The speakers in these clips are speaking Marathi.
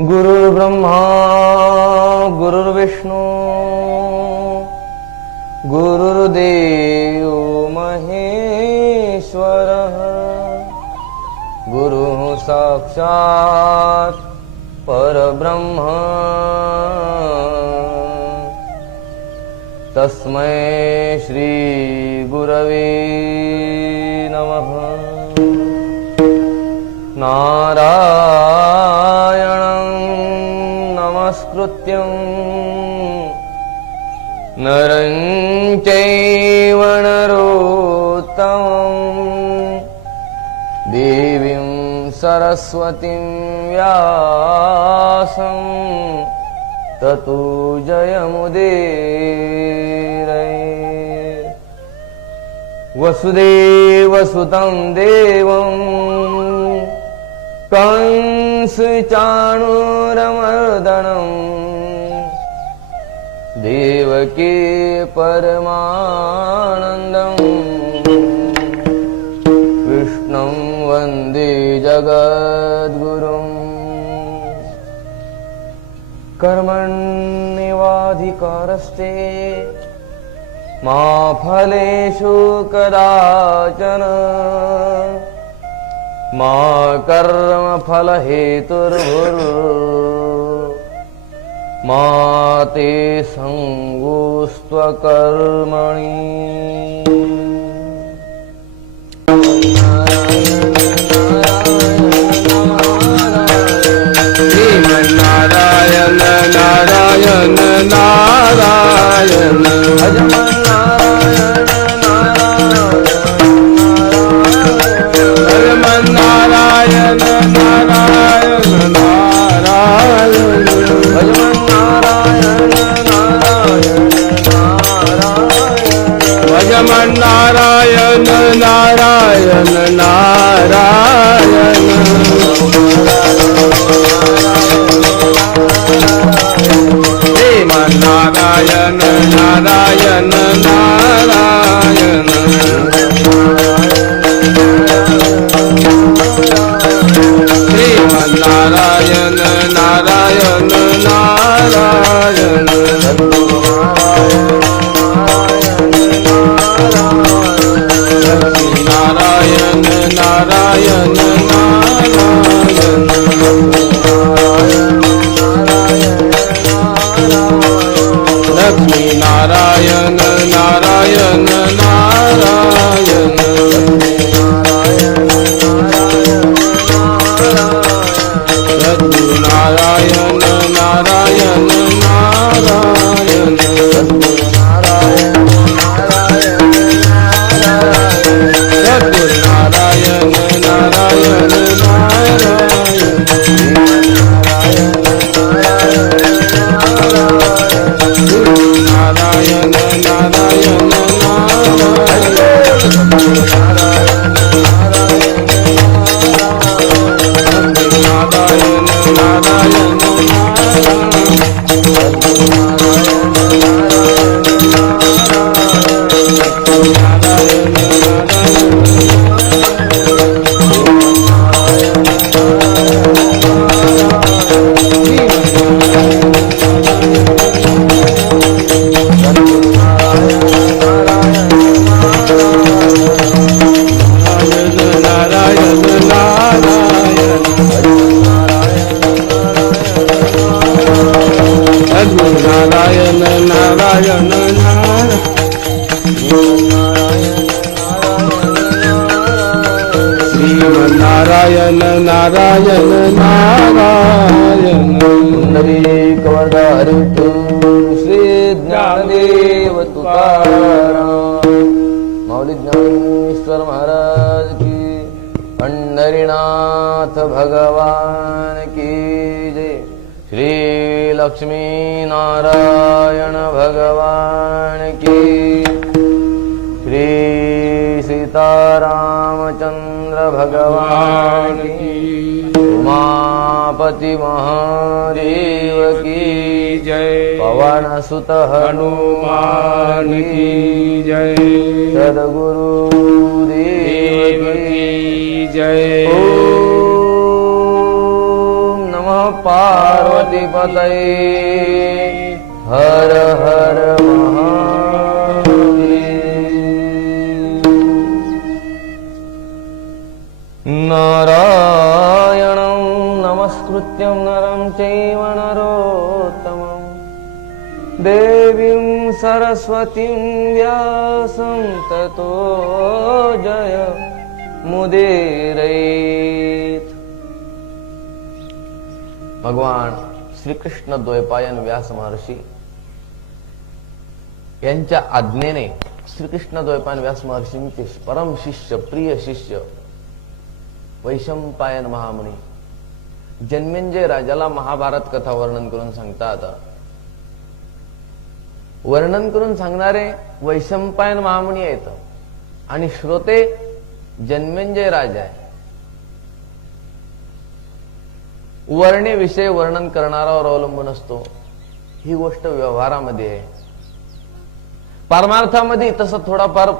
गुरुर्ब्रह्मा गुरुर्विष्णू गुरुर्देव महेश्वरः गुरुः साक्षात् परब्रह्म तस्मै श्री गुरवे नमः। नारायणं नमस्कृत्यं नरं चैव नरोत्तमं देवीं सरस्वतीं व्यासं ततो जयमुदीरये। वसुदेवसुतं देवं कंसचाणूरमर्दनं देवकी परमानन्दं कृष्णं वन्दे जगद्गुरुम्। कर्मण्येवाधिकारस्ते मा फलेषु कदाचन मा कर्मफलहेतुर्भुर्मा ते सङ्गोऽस्त्वकर्मणि। नारायण नारायण नारायण नारायण नारायण नारायण नारायण नारायण नारायण नारायण नारायण नारायण नारायण नारायण नारायण लक्ष्मी नारायण नारायण नारायण सद्गुरु नारायण नारायण नारायण सद्गुरु नारायण नारायण नारायण नारायण नारायण पुंडरीकवरदारी श्री ज्ञानदेव तुकाराम माऊली ज्ञानेश्वर महाराज की, पंढरीनाथ भगवान की जय। श्री लक्ष्मी नारायण भगवान की, श्री सीतारामचंद्र भगवान की, उमापति महादेव की जय। पवन सुत हनुमान की जय। सद्गुरु देव की जय। ओम नमः पार्वती पतये हर हर महादेव। नारायणं नमस्कृत्यं नरं चैव नरोत्तमं देवीं सरस्वतीं व्यासं ततो जय मुदीरयेत्। भगवान श्रीकृष्ण द्वैपायन व्यास महर्षी यांच्या आज्ञेने श्रीकृष्ण द्वैपायन व्यास महर्षींचे परम शिष्य प्रिय शिष्य वैशंपायन महामुनी जन्मेंजय राजाला महाभारत कथा वर्णन करून सांगतात। वर्णन करून सांगणारे वैशंपायन महामुनी आहेत आणि श्रोते जन्मेंजय राजा आहे। वर्णेविषयी वर्णन करणारावर अवलंबून असतो। ही गोष्ट व्यवहारामध्ये आहे, परमार्थामध्ये तसं थोडाफार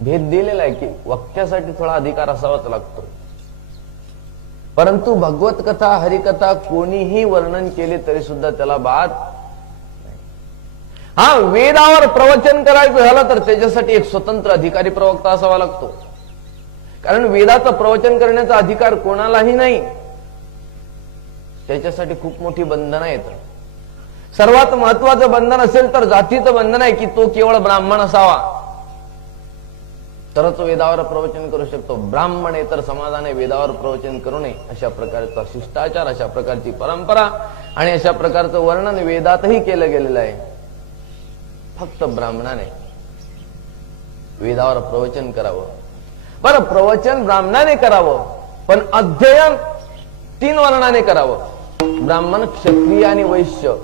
भेद दिलेला आहे की वक्त्यासाठी थोडा अधिकार असावाच लागतो। परंतु भगवत कथा हरिकथा कोणीही वर्णन केले तरी सुद्धा त्याला बाद नाही। हा, वेदावर प्रवचन करायचं झालं तर त्याच्यासाठी एक स्वतंत्र अधिकारी प्रवक्ता असावा लागतो, कारण वेदाचं प्रवचन करण्याचा अधिकार कोणालाही नाही। त्याच्यासाठी खूप मोठी बंधनं आहेत। सर्वात महत्वाचं बंधन असेल तर जातीचं बंधन आहे की तो केवळ ब्राह्मण असावा तरच वेदावर प्रवचन करू शकतो। ब्राह्मण इतर समाजाने वेदावर प्रवचन करू नये अशा प्रकारचा शिष्टाचार, अशा प्रकारची परंपरा आणि अशा प्रकारचं वर्णन वेदातही केलं गेलेलं आहे। फक्त ब्राह्मणाने वेदावर प्रवचन करावं। बरं, प्रवचन ब्राह्मणाने करावं, पण अध्ययन 3 वर्णाने करावं। ब्राह्मण, क्षत्रिय आणि वैश्य।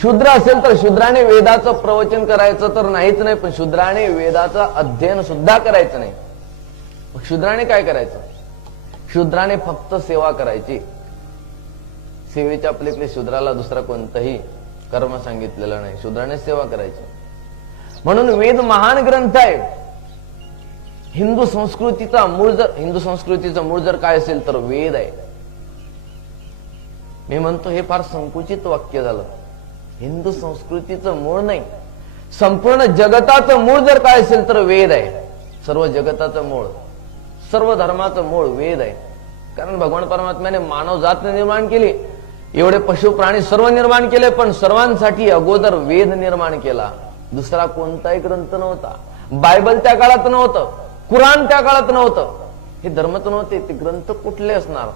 शूद्र असेल तर शूद्राने वेदाचं प्रवचन करायचं तर नाहीच नाही, पण शूद्राने वेदाचं अध्ययन सुद्धा करायचं नाही। शूद्राने काय करायचं? शूद्राने फक्त सेवा करायची। सेवेच्या पलीकडे शूद्राला दुसरा कोणतंही कर्म सांगितलेलं नाही, शूद्राने सेवा करायची। म्हणून वेद महान ग्रंथ आहे। हिंदू संस्कृतीचा मूळ जर काय असेल तर वेद आहे। मी म्हणतो हे फार संकुचित वाक्य झालं। हिंदू संस्कृतीचं मूळ नाही, संपूर्ण जगताचं मूळ जर काय असेल तर वेद आहे। सर्व जगताचं मूळ, सर्व धर्माचं मूळ वेद आहे। कारण भगवान परमात्म्याने मानव जात निर्माण केली, एवढे पशु प्राणी सर्व निर्माण केले, पण सर्वांसाठी अगोदर वेद निर्माण केला। दुसरा कोणताही ग्रंथ नव्हता। बायबल त्या काळात नव्हतं, कुराण त्या काळात नव्हतं। हे धर्मच नव्हते, ते ग्रंथ कुठले असणार?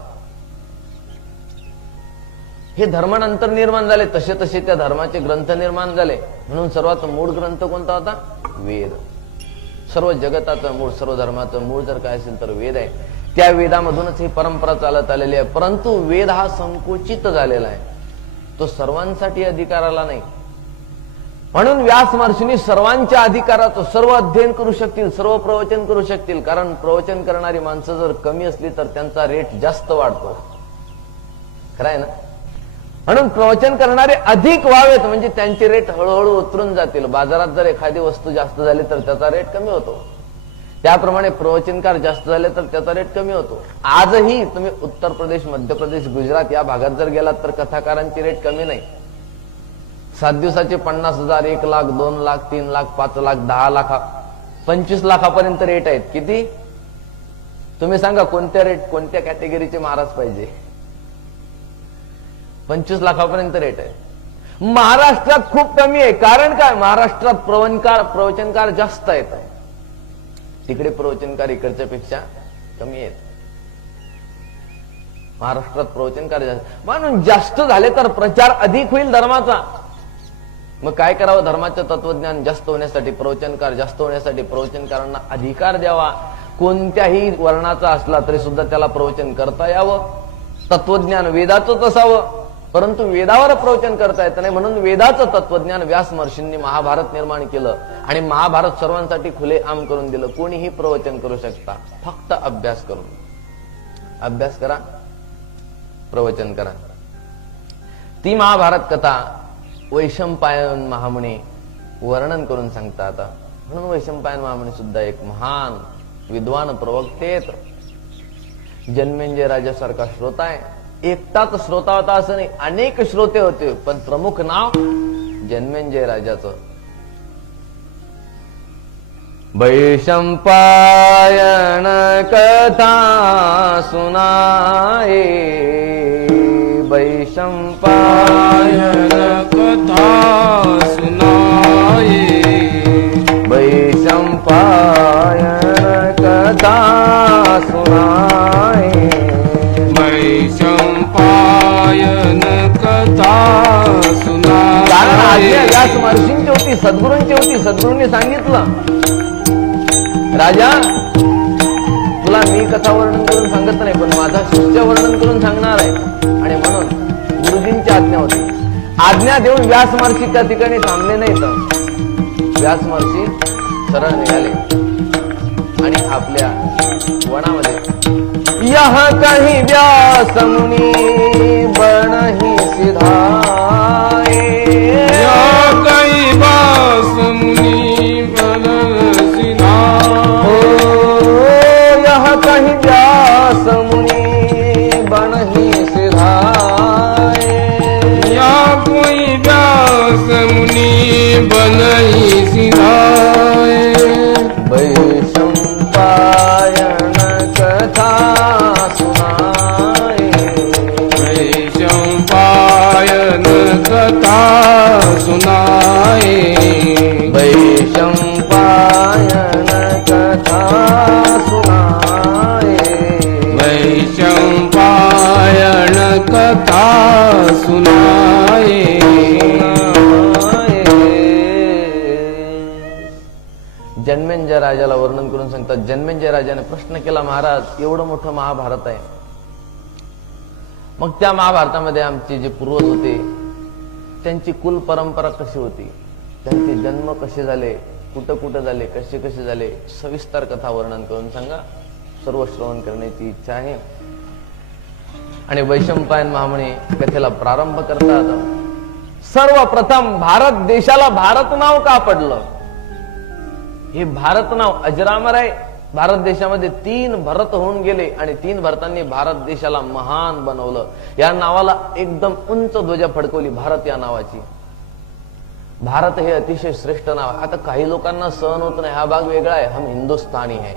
हे धर्मानंतर निर्माण झाले, तसे तसे त्या धर्माचे ग्रंथ निर्माण झाले। म्हणून सर्वात मूळ ग्रंथ कोणता होता? वेद। सर्व जगताचं मूळ, सर्व धर्माचं मूळ जर काय असेल तर वेद आहे। त्या वेदामधूनच ही परंपरा चालत आलेली आहे। परंतु वेद हा संकुचित झालेला आहे, तो सर्वांसाठी अधिकाराला नाही। म्हणून व्यास महर्षींनी सर्वांच्या अधिकाराचं सर्व अध्ययन करू शकतील, सर्व प्रवचन करू शकतील। कारण प्रवचन करणारी माणसं जर कमी असली तर त्यांचा रेट जास्त वाढतो, खरं आहे ना? म्हणून प्रवचन करणारे अधिक व्हावेत म्हणजे त्यांचे रेट हळूहळू उतरून जातील। बाजारात जर एखादी वस्तू जास्त झाली तर त्याचा रेट कमी होतो, त्याप्रमाणे प्रवचनकार जास्त झाले तर त्याचा रेट कमी होतो। आजही तुम्ही उत्तर प्रदेश, मध्य प्रदेश, गुजरात या भागात जर गेलात तर कथाकारांची रेट कमी नाही। 7 दिवसाचे 50,000, 1 लाख, 2 लाख, 3 लाख, 5 लाख, 10 लाख, 25 लाखापर्यंत रेट आहेत। किती? तुम्ही सांगा कोणत्या कॅटेगरीचे महाराज पाहिजे? 25 लाखापर्यंत रेट आहे। महाराष्ट्रात खूप कमी आहे। कारण काय? महाराष्ट्रात प्रवचनकार जास्त आहेत, तिकडे प्रवचनकार इकडच्या पेक्षा कमी आहेत। महाराष्ट्रात प्रवचनकार जास्त, म्हणून जास्त झाले तर प्रचार अधिक होईल धर्माचा। मग काय करावं? धर्माचं तत्वज्ञान जास्त होण्यासाठी, प्रवचनकार जास्त होण्यासाठी प्रवचनकारांना अधिकार द्यावा। कोणत्याही वर्णाचा असला तरी सुद्धा त्याला प्रवचन करता यावं। तत्वज्ञान वेदाचंच असावं, परंतु वेदावर प्रवचन करता येत नाही। म्हणून वेदाचं तत्वज्ञान व्यास महर्षींनी महाभारत निर्माण केलं आणि महाभारत सर्वांसाठी खुलेआम करून दिलं। कोणीही प्रवचन करू शकता, फक्त अभ्यास करून। अभ्यास करा, प्रवचन करा। ती महाभारत कथा वैशंपायन महामुनी वर्णन करून सांगतात। म्हणून वैशंपायन महामुनी सुद्धा एक महान विद्वान प्रवक्ते आहेत। जन्मेंजय राजासारखा श्रोता आहे, एकटाच श्रोता होता असं नाही, अनेक श्रोते होते, पण प्रमुख नाव जन्मेंजय राजाचं. वैशंपायन कथा सुनाए, वैशंपायन कथा सुनाए, वैशंपायन कथा सुनाए, वैशंपायन कथा सुनाए. कारण आज्ञा याच महर्षींची होती, सद्गुरूंची होती. सद्गुरूंनी सांगितलं, राजा तुला मी कथा वर्णन करून सांगत नाही, पण माझा शिष्य वर्णन करून सांगणार आहे. आणि म्हणून गुरुजींची आज्ञा होती. आज्ञा देऊन व्यास महर्षी त्या ठिकाणी थांबले नाहीत. व्यास महर्षी सरळ निघाले आणि आपल्या वनामध्ये, यह कही व्यास मुनी बनही सिधाए, या कई बास मुनी बनल सिधाए, यह कही व्यास मुनि बनहि सिधाए, या कोई व्यास मुनि बनहि सिधाए. वैशंपायन कथा सुनाए, वैशंपायन कथा सुनाए, वैशंपायन कथा सुनाए, वैशंपायन कथा सुनाए. जन्मेंजय राजाला वर्णन करून सांगतात. जन्मेंजय राजाने प्रश्न केला, महाराज एवढं मोठं महाभारत आहे, मग त्या महाभारतामध्ये आमचे जे पूर्वज होते त्यांची कुल परंपरा कशी होती, त्यांचे जन्म कसे झाले, कुठं कुठं झाले, कसे कसे झाले, सविस्तर कथा वर्णन करून सांगा. सर्व श्रवण करण्याची इच्छा आहे. आणि वैशंपायन महामुनी कथेला प्रारंभ करतात. सर्वप्रथम भारत देशाला भारत नाव का पडलं? हे भारत नाव अजरामर आहे. भारत देशामध्ये 3 भरत होऊन गेले आणि 3 भरतांनी भारत देशाला महान बनवलं. या नावाला एकदम उंच ध्वजा फडकवली भारत या नावाची. भारत हे अतिशय श्रेष्ठ नाव आहे. आता काही लोकांना सहन होत नाही, हा भाग वेगळा आहे, हम हिंदुस्थानी आहे.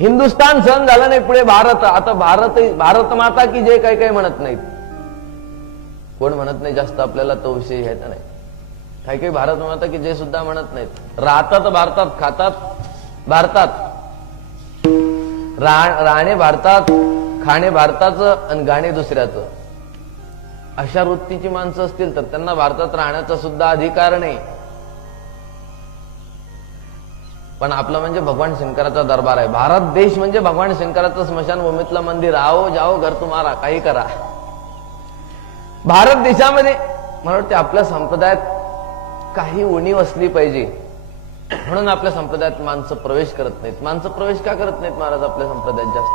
हिंदुस्थान सहन झालं नाही, पुढे भारत. आता भारत माता की जे काही काही म्हणत नाहीत. कोण म्हणत नाही जास्त, आपल्याला तो विषय घ्यायचा नाही. काही काही भारत माता की जे सुद्धा म्हणत नाहीत. राहतात भारतात, खातात भारतात, राहणे भारतात, खाणे भारताचं आणि गाणे दुसऱ्याचं. अशा वृत्तीची माणसं असतील तर त्यांना भारतात राहण्याचा सुद्धा अधिकार नाही. पण आपलं म्हणजे भगवान शंकराचा दरबार आहे. भारत देश म्हणजे भगवान शंकराचं स्मशानभूमीतलं मंदिर. आओ जाओ घर तुम्हारा, काही करा. भारत देशामध्ये मला वाटते आपल्या संप्रदायात काही उणीव असली पाहिजे, म्हणून आपल्या संप्रदायात माणसं प्रवेश करत नाहीत. माणसं प्रवेश का करत नाहीत महाराज आपल्या संप्रदायात जास्त?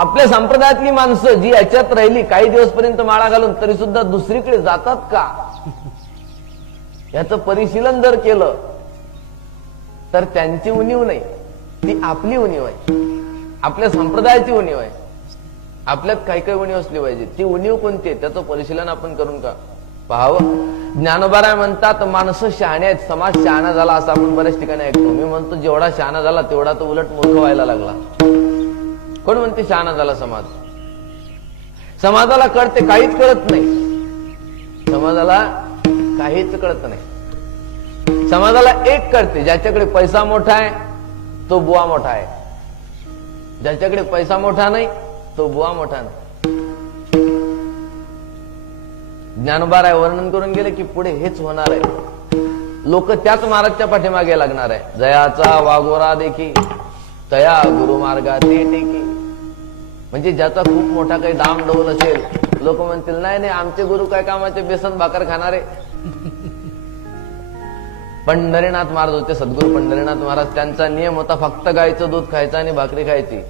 आपल्या संप्रदायातली माणसं जी याच्यात राहिली काही दिवसपर्यंत माळा घालून, तरी सुद्धा दुसरीकडे जातात का, याचं परिशीलन जर केलं तर त्यांची उणीव नाही, ती आपली उणीव आहे, आपल्या संप्रदायाची उणीव आहे. आपल्यात काही काही उणीव असली पाहिजे. ती उणीव कोणती आहे त्याचं परिशीलन आपण करून का पाहावं. ज्ञानोबाराय म्हणतात, माणसं शहाणे आहेत, समाज शहाणा झाला असं आपण बऱ्याच ठिकाणी ऐकतो. मी म्हणतो जेवढा शहाणा झाला तेवढा तो उलट मूर्ख व्हायला लागला. कोण म्हणते शहाणा झाला समाज? समाजाला कळते, काहीच कळत नाही. समाजाला काहीच कळत नाही. समाजाला एक कळते, ज्याच्याकडे पैसा मोठा आहे तो बुवा मोठा आहे, ज्याच्याकडे पैसा मोठा नाही तो बुवा मोठा नाही. ज्ञानोबाराय वर्णन करून गेले की पुढे हेच होणार आहे. लोक त्याच महाराजच्या पाठीमागे लागणार आहे. जयाचा वागोरा देखी तया गुरुमार्गा ते टेकी. म्हणजे ज्याचा खूप मोठा काही दाम डौल असेल, लोक म्हणतील नाही नाही आमचे गुरु काय कामाचे, बेसन भाकर खाणारे. पंढरीनाथ महाराज होते, सद्गुरू पंढरीनाथ महाराज. त्यांचा नियम होता फक्त गायचं दूध खायचं आणि भाकरी खायची.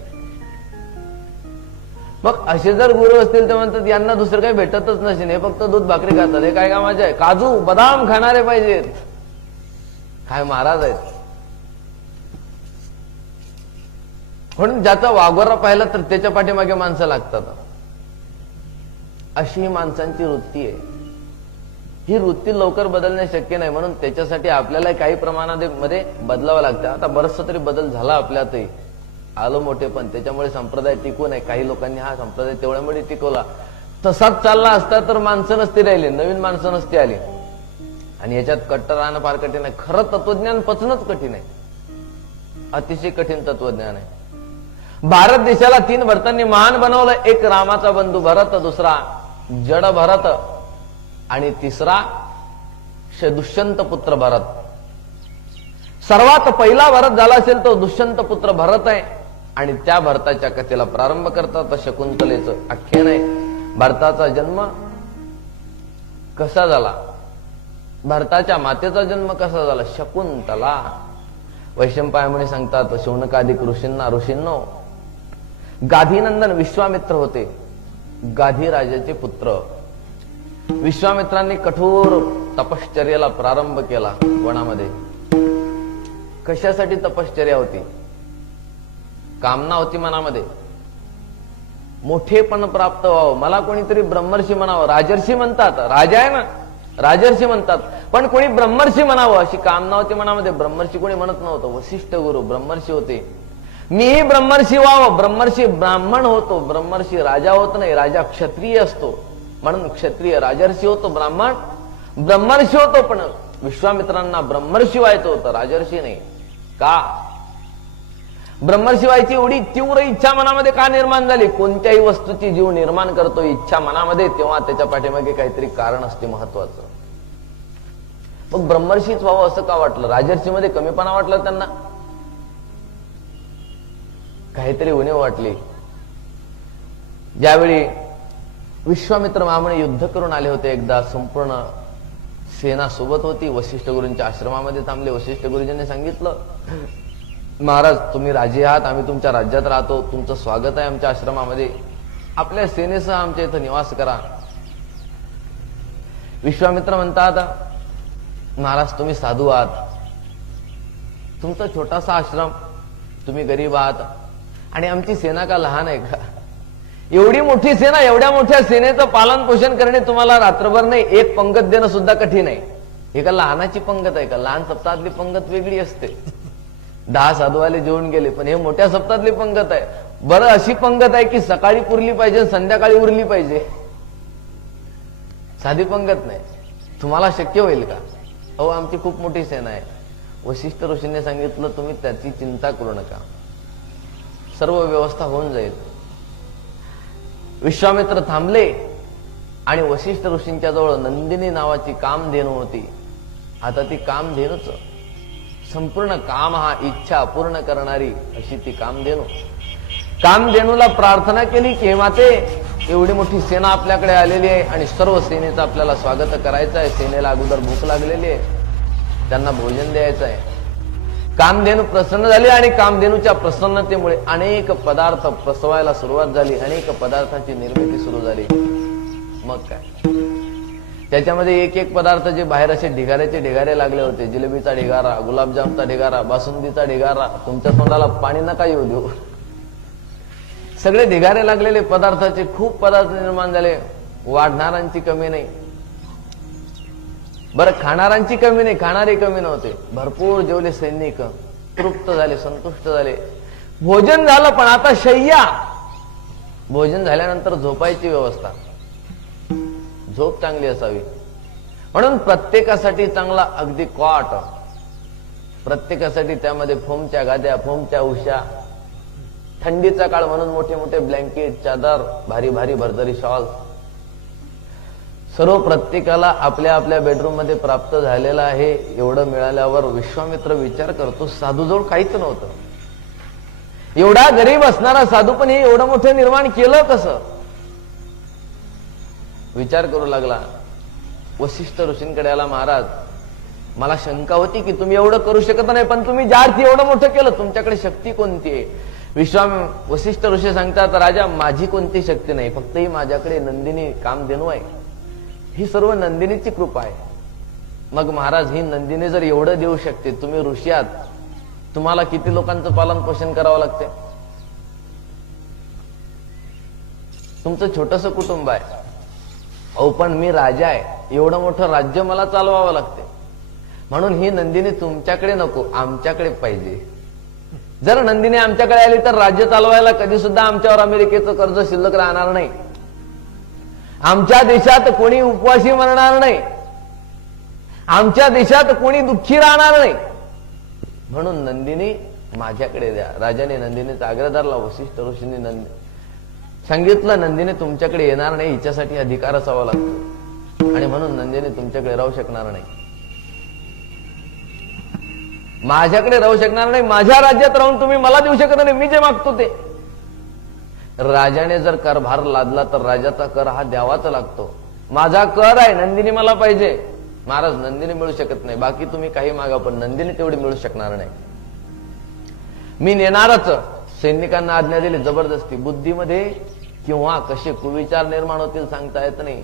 मग असे जर गुरु असतील तर म्हणतात यांना दुसरं काही भेटतच नसेल, हे फक्त दूध भाकरी खातात, हे काय कामाचे आहे? काजू बदाम खाणारे पाहिजेत. काय महाराज आहेत. म्हणून ज्याचा वागोरा पाहिला तर त्याच्या पाठीमागे माणसं लागतात. अशी ही माणसांची वृत्ती आहे. ही वृत्ती लवकर बदलणे शक्य नाही, म्हणून त्याच्यासाठी आपल्याला काही प्रमाणामध्ये बदलावं लागतं. आता बरचसा तरी बदल झाला आपल्यातही, आलो मोठे, पण त्याच्यामुळे संप्रदाय टिकून आहे. काही लोकांनी हा संप्रदाय तेवढ्यामुळे टिकवला. तसाच चालला असता तर माणसं नसती राहिली, नवीन माणसं नसती आली. आणि याच्यात कट्टर राहणं फार कठीण आहे. खरं तत्वज्ञान पचणंच कठीण आहे, अतिशय कठीण तत्वज्ञान आहे. भारत देशाला 3 भरतांनी महान बनवलं. एक रामाचा बंधू भरत, दुसरा जड भरत आणि तिसरा दुष्यंत पुत्र भरत. सर्वात पहिला भरत झाला असेल तो दुष्यंत पुत्र भरत आहे. आणि त्या भरताच्या कथेला प्रारंभ करतात शकुंतलेचं आख्यान आहे. भरताचा जन्म कसा झाला, भरताच्या मातेचा जन्म कसा झाला, शकुंतला. वैशंपायमुनी सांगतात, शौनकादिक ऋषींनो, गाधीनंदन विश्वामित्र होते, गाधी राजाचे पुत्र. विश्वामित्रांनी कठोर तपश्चर्याला प्रारंभ केला वनामध्ये. कशासाठी तपश्चर्या होती? कामना होती मनामध्ये, मोठेपण प्राप्त व्हावं, मला कोणीतरी ब्रह्मर्षी म्हणावं. राजर्षी म्हणतात, राजा आहे ना, राजर्षी म्हणतात, पण कोणी ब्रह्मर्षी म्हणावं अशी कामना होती मनामध्ये. ब्रह्मर्षी कोणी म्हणत नव्हतं. वसिष्ठ गुरु ब्रह्मर्षी होते. मीही ब्रह्मर्षी व्हावं. ब्रह्मर्षी ब्राह्मण होतो, ब्रह्मर्षी राजा होत नाही. राजा क्षत्रिय असतो, म्हणून क्षत्रिय राजर्षी होतो, ब्राह्मण ब्रह्मर्षी होतो. पण विश्वामित्रांना ब्रह्मर्षी व्हायचं होतं, राजर्षी नाही. का? ब्रह्मर्षी व्हायची एवढी तीव्र इच्छा मनामध्ये का निर्माण झाली? कोणत्याही वस्तूची जीव निर्माण करतो इच्छा मनामध्ये, तेव्हा त्याच्या पाठीमागे काहीतरी कारण असते महत्वाचं. मग ब्रह्मर्षीच व्हावं असं का वाटलं? राजर्षीमध्ये कमीपणा वाटला त्यांना? काहीतरी उणीव वाटली. ज्यावेळी विश्वामित्र महामुनी युद्ध करून आले होते, एकदा संपूर्ण सेना सोबत होती, वसिष्ठ गुरूंच्या आश्रमामध्ये थांबले. वसिष्ठ गुरुजींनी सांगितलं, महाराज तुम्ही राजे आहात, आम्ही तुमच्या राज्यात राहतो, तुमचं स्वागत आहे आमच्या आश्रमामध्ये, आपल्या सेनेसह आमच्या इथं निवास करा. विश्वामित्र म्हणतात, महाराज तुम्ही साधू आहात, तुमचा छोटासा आश्रम, तुम्ही गरीब आहात, आणि आमची सेना का लहान आहे का? एवढी मोठी सेना, एवढ्या मोठ्या सेनेचं पालन पोषण करणे तुम्हाला रात्रभर नाही, एक पंगत देणं सुद्धा कठीण आहे. हे का लहानाची पंगत आहे का? लहान सप्ताहातली पंगत वेगळी असते. 10 साधूवाले जेवून गेले, पण हे मोठ्या सप्ताहातली पंगत आहे. बरं अशी पंगत आहे की सकाळी पुरली पाहिजे, संध्याकाळी उरली पाहिजे. साधी पंगत नाही. तुम्हाला शक्य होईल का? अहो आमची खूप मोठी सेना आहे. वसिष्ठ ऋषींनी सांगितलं, तुम्ही त्याची चिंता करू नका, सर्व व्यवस्था होऊन जाईल. विश्वामित्र थांबले आणि वसिष्ठ ऋषींच्या जवळ नंदिनी नावाची कामधेनू होती. आता ती कामधेनूच, संपूर्ण काम हा इच्छा पूर्ण करणारी अशी ती कामधेनू. कामधेनूला प्रार्थना केली की माते, एवढी मोठी सेना आपल्याकडे आलेली आहे आणि सर्व सेनेचं आपल्याला स्वागत करायचं आहे. सेनेला अगोदर भूक लागलेली आहे, त्यांना भोजन द्यायचं आहे. कामधेनू प्रसन्न झाली आणि कामधेनूच्या प्रसन्नतेमुळे अनेक पदार्थ प्रसवायला सुरुवात झाली, अनेक पदार्थांची निर्मिती सुरू झाली. मग काय, त्याच्यामध्ये एक एक पदार्थ जे बाहेर असे ढिगाऱ्याचे ढिगारे लागले होते, जिलेबीचा ढिगारा, गुलाबजामचा ढिगारा, बासुंदीचा ढिगारा, तुमच्या तोंडाला पाणी नका येऊ देऊ, सगळे ढिगारे लागलेले पदार्थाचे खूप पदार्थ निर्माण झाले. वाढणाऱ्यांची कमी नाही, बरं खाणाऱ्यांची कमी नाही, खाणारे कमी नव्हते. भरपूर जेवले सैनिक, तृप्त झाले, संतुष्ट झाले. भोजन झालं, पण आता शय्या. भोजन झाल्यानंतर झोपायची व्यवस्था, झोप चांगली असावी. म्हणून प्रत्येकासाठी चांगला अगदी कॉट, प्रत्येकासाठी त्यामध्ये फोमच्या गाद्या, फोमच्या उशा, थंडीचा काळ म्हणून मोठे मोठे ब्लँकेट, चादर, भारी भारी भरदरी शॉल, सर्व प्रत्येकाला आपल्या आपल्या बेडरूम मध्ये प्राप्त झालेला आहे. एवढं मिळाल्यावर विश्वामित्र विचार करतो, साधूजवळ काहीच नव्हतं. एवढा गरीब असणारा साधू पण हे एवढं मोठं निर्माण केलं कसं? विचार करू लागला. वसिष्ठ ऋषींकडे आला, महाराज मला शंका होती की तुम्ही एवढं करू शकत नाही, पण तुम्ही ज्या अर्थी एवढं मोठं केलं, तुमच्याकडे शक्ती कोणती आहे? वसिष्ठ ऋषी सांगतात, राजा माझी कोणती शक्ती नाही, फक्त ही माझ्याकडे नंदिनी कामधेनू आहे, ही सर्व नंदिनीची कृपा आहे. मग महाराज ही नंदिनी जर एवढं देऊ शकते, तुम्ही ऋषी आहात, तुम्हाला किती लोकांचं पालन पोषण करावं लागते? तुमचं छोटस कुटुंब आहे, अहो पण मी राजा आहे, एवढं मोठं राज्य मला चालवावं लागते, म्हणून ही नंदिनी तुमच्याकडे नको, आमच्याकडे पाहिजे. जर नंदिनी आमच्याकडे आली तर राज्य चालवायला कधी सुद्धा आमच्यावर अमेरिकेचं कर्ज शिल्लक राहणार नाही, आमच्या देशात कोणी उपवासी मरणार नाही, आमच्या देशात कोणी दुःखी राहणार नाही. म्हणून नंदिनी माझ्याकडे द्या. राजाने नंदिनीचा आग्रह धरला. वसिष्ठ ऋषींनी सांगितलं नंदिनी तुमच्याकडे येणार नाही, हिच्यासाठी अधिकार असावा लागतो, आणि म्हणून नंदिनी तुमच्याकडे राहू शकणार नाही, माझ्याकडे राहू शकणार नाही. माझ्या राज्यात राहून तुम्ही मला देऊ शकत नाही, मी जे मागतो ते. राजाने जर करभार लादला तर राजाचा कर हा द्यावाच लागतो. माझा कर आहे, नंदिनी मला पाहिजे. महाराज नंदिनी मिळू शकत नाही, बाकी तुम्ही काही मागा, पण नंदिनी तेवढी मिळू शकणार नाही. मी नेणारच. सैनिकांना आज्ञा दिली जबरदस्ती. बुद्धीमध्ये किंवा कसे कुविचार निर्माण होतील सांगता येत नाही.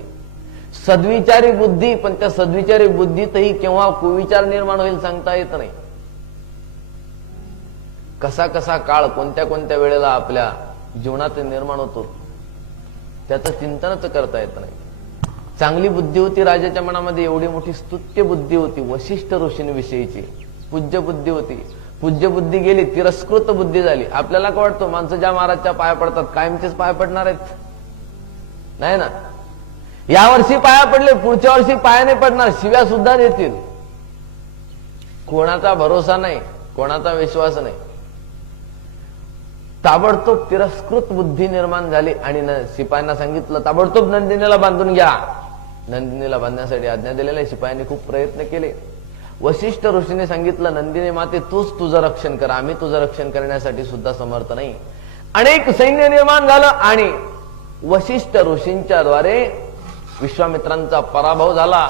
सद्विचारी बुद्धी, पण त्या सद्विचारी बुद्धीतही केव्हा कुविचार निर्माण होईल सांगता येत नाही. कसा कसा काळ कोणत्या कोणत्या वेळेला आपल्या जीवनात निर्माण होतो त्याचं चिंतनच करता येत नाही. चांगली बुद्धी होती राजाच्या मनामध्ये, एवढी मोठी स्तुत्य बुद्धी होती वसिष्ठ ऋषींविषयीची. पूज्य बुद्धी होती. पूज्य बुद्धी गेली, तिरस्कृत बुद्धी झाली. आपल्याला काय वाटतं माणसं ज्या महाराजच्या पाया पडतात कायमचेच पाया पडणार आहेत? नाही ना. या वर्षी पाया पडले, पुढच्या वर्षी पाया नाही पडणार, शिव्या सुद्धा देतील. कोणाचा भरोसा नाही, कोणाचा विश्वास नाही. ताबडतोब तिरस्कृत बुद्धी निर्माण झाली आणि शिपायांना सांगितलं ताबडतोब नंदिनीला बांधून घ्या. नंदिनीला बांधण्यासाठी आज्ञा दिलेल्या शिपायांनी खूप प्रयत्न केले. वसिष्ठ ऋषीने सांगितलं नंदिनी माते तूच तुझं रक्षण कर, आम्ही तुझं रक्षण करण्यासाठी सुद्धा समर्थ नाही. अनेक सैन्य निर्माण झालं आणि वसिष्ठ ऋषींच्या द्वारे विश्वामित्रांचा पराभव झाला.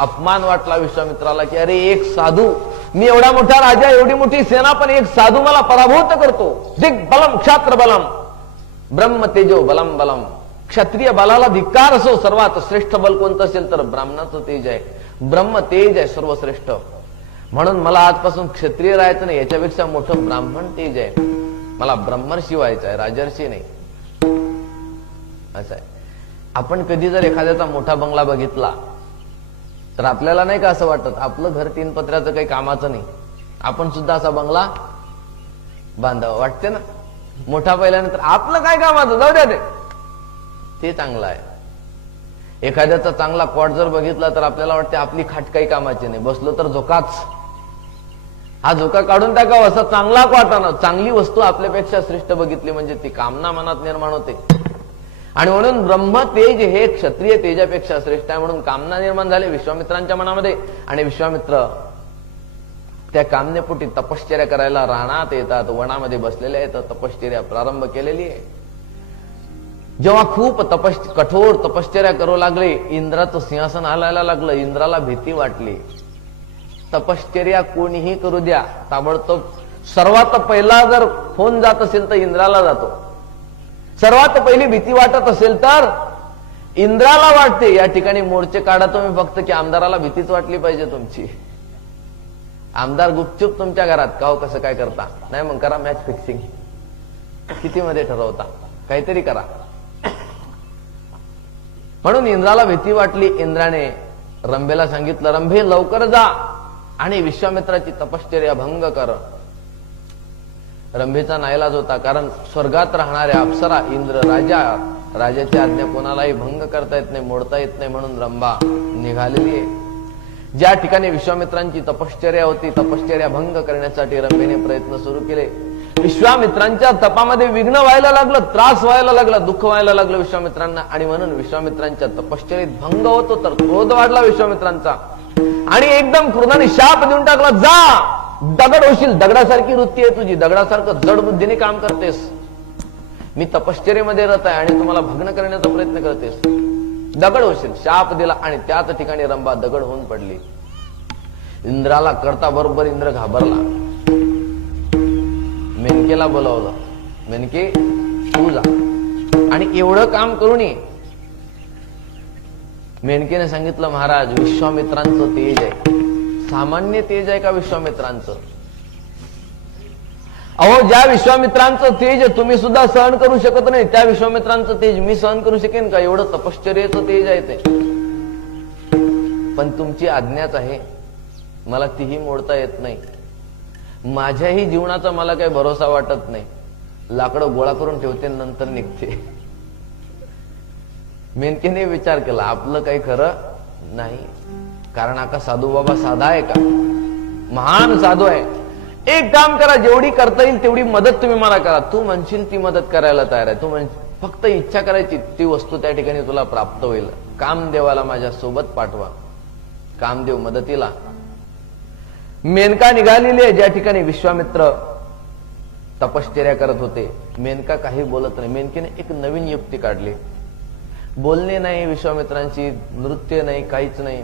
अपमान वाटला विश्वामित्राला की अरे एक साधू, मी एवढा मोठा राजा, एवढी मोठी सेना, पण एक साधू मला पराभूत करतो. दिग्बलम क्षात्र बलम ब्रह्म तेजो बलम बलम. क्षत्रिय बलाला धिक्कार असो. सर्वात श्रेष्ठ बल कोणतं असेल तर ब्राह्मणाचं तेज आहे, ब्रह्म तेज आहे सर्वश्रेष्ठ. म्हणून मला आजपासून क्षत्रिय राहायचं नाही, याच्यापेक्षा मोठं ब्राह्मण तेज आहे. मला ब्रह्मर्षी व्हायचं आहे, राजर्षी नाही. असं आहे. आपण कधी जर एखाद्याचा मोठा बंगला बघितला तर आपल्याला नाही का असं वाटत आपलं घर 3 पत्र्याचं काही कामाचं नाही, आपण सुद्धा असा बंगला बांधावा वाटते ना. मोठा पाहिल्यानंतर आपलं काय कामाचं, जाऊ द्या ते चांगलं आहे. एखाद्याचा चांगला कॉट जर बघितला तर आपल्याला वाटते आपली खाट काही कामाची नाही, बसलो तर झोकाच, हा झोका काढून टाकावा. असा चांगला कॉट, चांगली वस्तू आपल्यापेक्षा श्रेष्ठ बघितली म्हणजे ती कामना मनात निर्माण होते. आणि म्हणून ब्रह्म तेज हे क्षत्रिय तेजापेक्षा श्रेष्ठ आहे, म्हणून कामना निर्माण झाली विश्वामित्रांच्या मनामध्ये. आणि विश्वामित्र त्या कामनेपोटी तपश्चर्या करायला रानात येतात, वनामध्ये बसलेले आहेत, तपश्चर्या प्रारंभ केलेली आहे. जेव्हा खूप कठोर तपश्चर्या करू लागले, इंद्राचं सिंहासन हलायला लागलं. इंद्राला भीती वाटली. तपश्चर्या कोणीही करू द्या, ताबडतोब सर्वात पहिला जर फोन जात असेल तर इंद्राला जातो. सर्वात पहिली भीती वाटत असेल तर इंद्राला वाटते. या ठिकाणी मोर्चे काढा तुम्ही फक्त की आमदाराला भीतीच वाटली पाहिजे तुमची. आमदार गुपचूप तुमच्या घरात का हो कसं काय करता, नाही मग करा मॅच फिक्सिंग, किती मध्ये ठरवता, काहीतरी करा. म्हणून इंद्राला भीती वाटली. इंद्राने रंभेला सांगितलं रंभे लवकर जा आणि विश्वामित्राची तपश्चर्या भंग कर. रंभेचा नाईलाज होता, कारण स्वर्गात राहणाऱ्या अप्सरा इंद्र राजाची आज्ञा कोणालाही भंग करता येत नाही, मोडता येत नाही, म्हणून रंभा निघालेली आहे. ज्या ठिकाणी विश्वामित्रांची तपश्चर्या होती, तपश्चर्या भंग करण्यासाठी रंभेने प्रयत्न सुरू केले. विश्वामित्रांच्या तपामध्ये विघ्न व्हायला लागलं, त्रास व्हायला लागला, दुःख व्हायला लागलं विश्वामित्रांना. आणि म्हणून विश्वामित्रांच्या तपश्चर्येत भंग होतो तर क्रोध वाढला विश्वामित्रांचा आणि एकदम क्रोधाने शाप देऊन टाकला, जा दगड होशील. दगडासारखी वृत्ती आहे तुझी, दगडासारखं जड बुद्धीने काम करतेस. मी तपश्चर्येमध्ये रत आहे आणि तुम्हाला भग्न करण्याचा प्रयत्न करतेस, दगड होशील. शाप दिला आणि त्याच ठिकाणी रंभा दगड होऊन पडली. इंद्राला करता बरोबर इंद्र घाबरला. मेनकेला बोलावलं, मेनके तू जा आणि एवढं काम करून ये. मेनकेने सांगितलं महाराज विश्वामित्रांचं तेज आहे, सामान्य तेज आहे का विश्वामित्रांचं? अहो, ज्या विश्वामित्रांचं तेज तुम्ही सुद्धा सहन करू शकत नाही, त्या विश्वामित्रांचं तेज मी सहन करू शकेन का? एवढं तपश्चर्याचं तेज आहे ते. पण तुमची आज्ञाच आहे, मला तीही मोडता येत नाही. माझ्याही जीवनाचा मला काही भरोसा वाटत नाही. लाकडं गोळा करून ठेवते, नंतर निघते. मेनकेने विचार केला, आपलं काही खरं नाही. कारण आका साधू बाबा साधा आहे का? महान साधू आहे. एक काम करा, जेवढी करता येईल तेवढी मदत तुम्ही मला करा. तू म्हणशील ती मदत करायला तयार आहे. तू फक्त इच्छा करायची, ती वस्तू त्या ठिकाणी तुला प्राप्त होईल. कामदेवाला माझ्या सोबत पाठवा. कामदेव मदतीला. मेनका निघालेली आहे ज्या ठिकाणी विश्वामित्र तपश्चर्या करत होते. मेनका काही बोलत नाही. मेनकेने एक नवीन युक्ती काढली. बोलणे नाही विश्वामित्रांची, नृत्य नाही, काहीच नाही.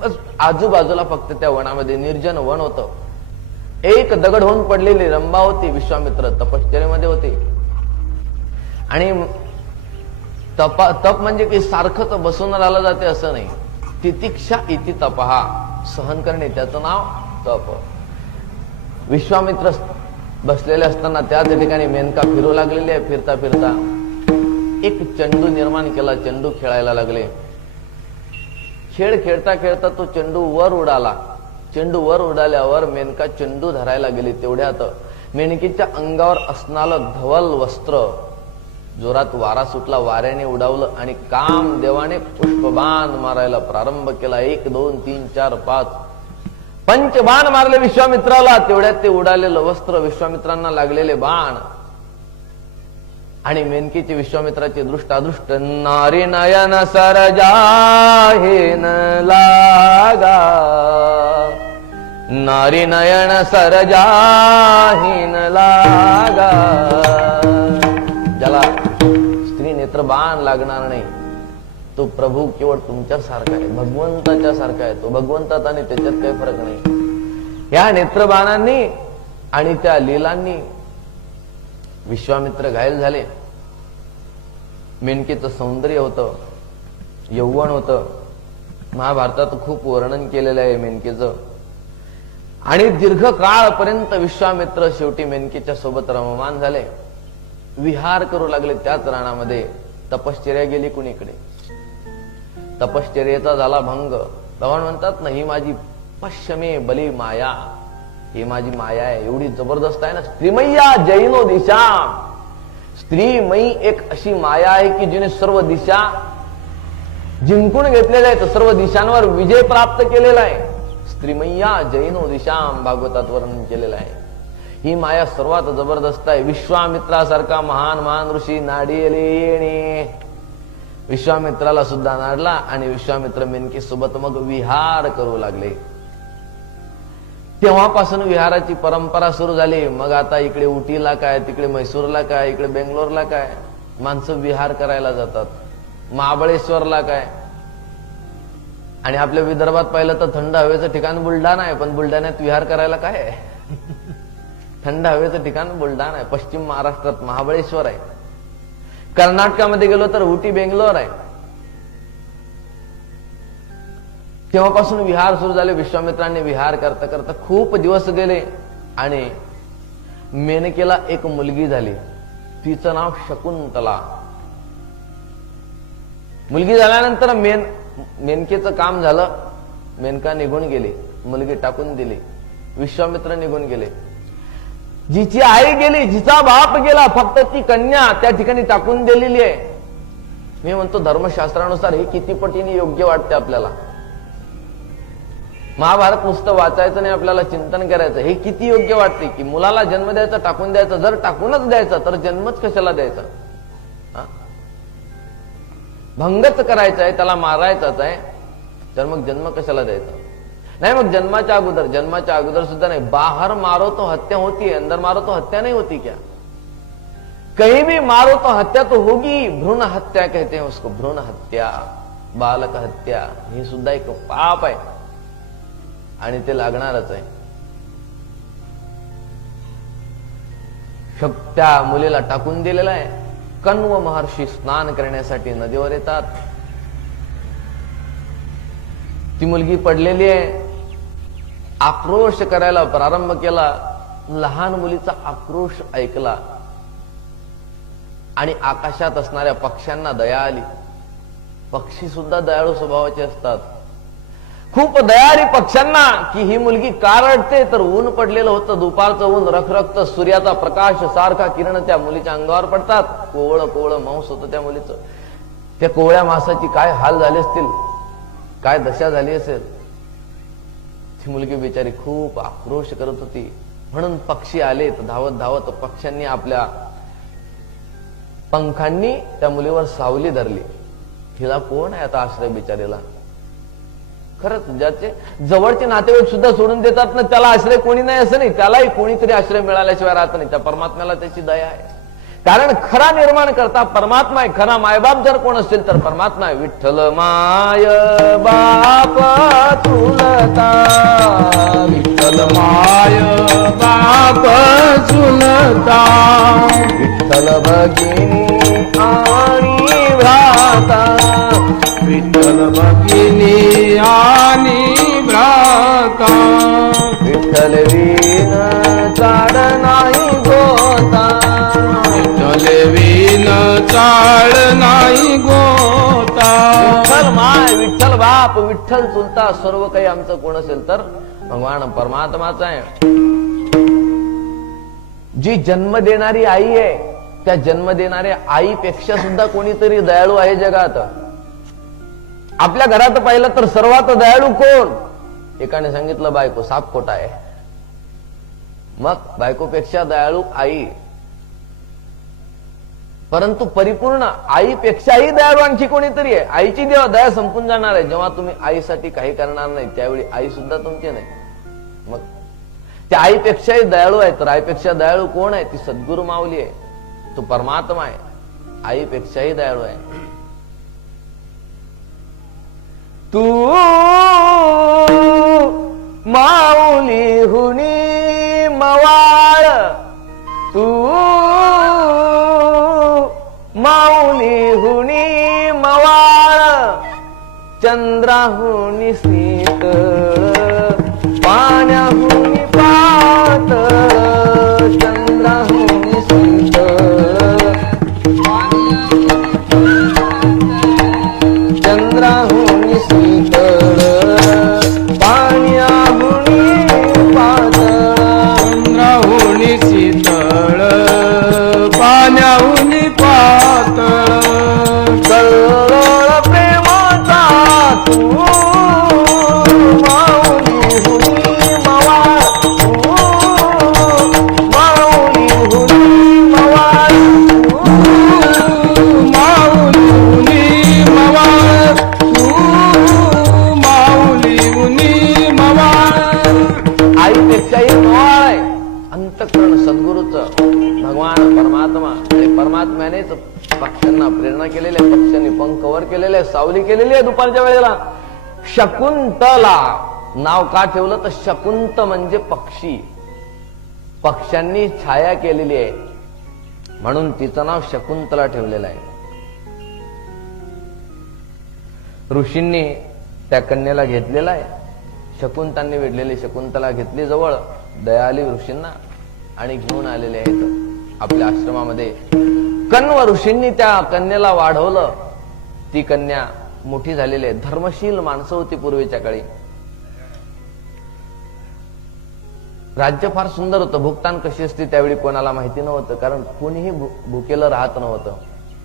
बस आजूबाजूला फक्त त्या वनामध्ये निर्जन वन होतं. एक दगड होऊन पडलेली रंभा होती. विश्वामित्र तपश्चर्यामध्ये होते. आणि तप म्हणजे की सारखंच बसून राहिलं जाते असं नाही. तितिक्षा इति तपहा, सहन करणे, त्याचं नाव तप. विश्वामित्र बसलेले असताना त्याच ठिकाणी मेनका फिरू लागलेली आहे. फिरता फिरता एक चेंडू निर्माण केला. चेंडू खेळायला लागले. खेळ खेळता खेळता तो चेंडू वर उडाला. चेंडू वर उडाल्यावर मेनका चेंडू धरायला गेली. तेवढ्यात मेनकेच्या अंगावर असणारं धवल वस्त्र जोरात वारा सुटला. वाऱ्याने उडावलं आणि कामदेवाने पुष्पबाण मारायला प्रारंभ केला. 1 2 3 4 5 पंचबाण मारले विश्वामित्राला. तेवढ्यात ते उडालेलं वस्त्र, विश्वामित्रांना लागलेले बाण आणि मेनकेचे विश्वामित्राचे दृष्टादृष्ट. नारी नयन सरजाहीन लागा, नारी नयन सरजाहीन लागा. ज्याला स्त्री नेत्र बाण लागणार नाही तो प्रभू केवळ तुमच्या सारखा आहे, भगवंताच्या सारखा आहे. तो भगवंतात आणि त्याच्यात काही फरक नाही. या नेत्रबाणांनी आणि त्या लीलांनी विश्वामित्र घायल झाले. मेनकेचं सौंदर्य होतं, यौवन होतं. महाभारतात खूप वर्णन केलेलं आहे मेनकेचं. आणि दीर्घ काळपर्यंत विश्वामित्र शेवटी मेनकेच्या सोबत रममान झाले. विहार करू लागले त्याच रानामध्ये. तपश्चर्या गेली कुणीकडे. तपश्चर्येचा झाला भंग. भगवान म्हणतात ना, ही माझी पश्चिमे बली माया, ही माझी माया आहे. एवढी जबरदस्त आहे ना. स्त्रीमय्या जैनो दिशा. स्त्रीमयी एक अशी माया आहे की जिने सर्व दिशा जिंकून घेतलेल्या आहेत, सर्व दिशांवर विजय प्राप्त केलेला आहे. स्त्रीमय्या जैनो दिशाम भागवतात वर्णन केलेलं आहे. ही माया सर्वात जबरदस्त आहे. विश्वामित्रासारखा महान महान ऋषी नाडियले येणे. विश्वामित्राला सुद्धा नाडला आणि विश्वामित्र मेनके सोबत मग विहार करू लागले. तेव्हापासून विहाराची परंपरा सुरू झाली. मग आता इकडे उटीला काय, तिकडे म्हैसूरला काय, इकडे बेंगलोरला काय, माणसं विहार करायला जातात. महाबळेश्वरला काय. आणि आपल्या विदर्भात पाहिलं तर थंड हवेचं ठिकाण बुलढाणा आहे, पण बुलढाण्यात विहार करायला काय आहे? थंड हवेचं ठिकाण बुलढाणा आहे. पश्चिम महाराष्ट्रात महाबळेश्वर आहे. कर्नाटकामध्ये गेलो तर उटी बेंगलोर आहे. तेव्हापासून विहार सुरू झाले. विश्वामित्रांनी विहार करता करता खूप दिवस गेले आणि मेनकेला एक मुलगी झाली. तिचं नाव शकुंतला. मुलगी झाल्यानंतर मेनकेचं काम झालं. मेनका निघून गेली, मुलगी टाकून दिली. विश्वामित्र निघून गेले. जिची आई गेली, जिचा बाप गेला, फक्त ती कन्या त्या ठिकाणी टाकून दिलेली आहे. मी म्हणतो धर्मशास्त्रानुसार हे किती पटीने योग्य वाटते आपल्याला. महाभारत नुसतं वाचायचं नाही, आपल्याला चिंतन करायचं. हे किती योग्य वाटते की मुलाला जन्म द्यायचा, टाकून द्यायचा. जर टाकूनच द्यायचा तर जन्मच कशाला द्यायचा? भंगच करायचा आहे, त्याला मारायचाच आहे, तर मग जन्म कशाला द्यायचा? नाही, मग जन्माच्या अगोदर सुद्धा नाही. बाहर मारो तो हत्या होती, अंदर मारो तो हत्या नहीं होती क्या? कहीं भी मारो तो हत्या तो होगी. भ्रूण हत्या कहते हैं उसको, भ्रूण हत्या, बालक हत्या. हे सुद्धा एक पाप आहे आणि ते लागणारच आहे. त्या मुलीला टाकून दिलेला आहे. कण्व महर्षी स्नान करण्यासाठी नदीवर येतात. ती मुलगी पडलेली आहे. आक्रोश करायला प्रारंभ केला. लहान मुलीचा आक्रोश ऐकला आणि आकाशात असणाऱ्या पक्ष्यांना दया आली. पक्षी सुद्धा दयाळू स्वभावाचे असतात. खूप दया आली पक्ष्यांना की ही मुलगी का रडते. तर ऊन पडलेलं होतं, दुपारचं ऊन, रखरखत सूर्याचा प्रकाश सारखा किरण त्या मुलीच्या अंगावर पडतात. कोवळं कोवळं मांस होतं त्या मुलीचं. त्या कोवळ्या मांसाची काय हाल झाले असतील, काय दशा झाली असेल. ती मुलगी बिचारी खूप आक्रोश करत होती. म्हणून पक्षी आले धावत धावत. पक्ष्यांनी आपल्या पंखांनी त्या मुलीवर सावली धरली. हिला कोण आहे आता आश्रय बिचारीला. खरंच ज्याचे जवळचे नातेवाईक सुद्धा सोडून देतात ना, त्याला आश्रय कोणी नाही असं नाही. त्यालाही कोणीतरी आश्रय मिळाल्याशिवाय राहत नाही. त्या परमात्म्याला त्याची दया आहे. कारण खरा निर्माण करता परमात्मा आहे. खरा मायबाप जर कोण असेल तर परमात्मा आहे. विठ्ठल माय बाप चुलता, विठ्ठल माय बाप चुलता, विठ्ठल भगिनी आणि भ्राता, विठ्ठल भगिनी आणि भ्राता, विठ्ठल वीण चाड नाही गोता, विठ्ठल वीण चाळ नाही गोता, विठ्ठल माय, विठ्ठल बाप, विठ्ठल चुलता, सर्व काही आमचं कोण असेल तर भगवान परमात्माचा आहे. जी जन्म देणारी आई आहे त्या जन्म देणाऱ्या आईपेक्षा सुद्धा कोणीतरी दयाळू आहे जगात. आपल्या घरात पाहिलं तर सर्वात दयाळू कोण. एकाने सांगितलं बायको सापकोटा आहे. मग बायकोपेक्षा दयाळू आई. परंतु परिपूर्ण आईपेक्षाही दयाळू आणखी कोणीतरी आहे. आईची जेव्हा दया संपून जाणार आहे, जेव्हा तुम्ही आईसाठी काही करणार नाही, त्यावेळी आई सुद्धा तुमची नाही. मग त्या आईपेक्षाही दयाळू आहे. तर आईपेक्षा दयाळू कोण आहे. ती सद्गुरु माऊली आहे. तो परमात्मा आहे. आईपेक्षाही दयाळू आहे. तू माऊली हुनी मवाळ, तू माऊली हुनी मवाळ, चंद्राहुनी शीतळ, पाण्याहुनी पातळ, चंद्राहुनी शीतळ, चंद्राहुनी शीतळ, पाण्याहुनी पातळ, चंद्राहुनी शीतळ, पाण्याहुनी पातळ, कल्लोळ प्रेमाचा तू माऊली हुनी मवाळ, तू माऊली हुनी मवाळ, माऊली मवाळ, तू माऊली मुनी मवाळ. आईपेक्षाही मवाळ आहे. अंतःकरण सद्गुरूचं भगवान परमात्मा. आणि परमात्म्यानेच पक्ष्यांना प्रेरणा केलेली आहे. पक्ष्यांनी पंख वर केलेले आहे, सावली केलेली आहे दुपारच्या वेळेला. शकुंतला नाव का ठेवलं तर शकुंत म्हणजे पक्षी. पक्ष्यांनी छाया केलेली आहे म्हणून तिचं नाव शकुंतला ठेवलेलं आहे. ऋषींनी त्या कन्येला घेतलेला आहे. शकुंतांनी वेढलेली शकुंतला घेतली जवळ. दया आली ऋषींना आणि घेऊन आलेले आहेत आपल्या आश्रमामध्ये. कण्व ऋषींनी त्या कन्येला वाढवलं. ती कन्या मोठी झालेली आहे. धर्मशील माणसं होती पूर्वीच्या काळी. राज्य फार सुंदर होतं. भुगतान कशी असते त्यावेळी कोणाला माहिती नव्हतं. कारण कोणीही भुकेलं राहत नव्हतं.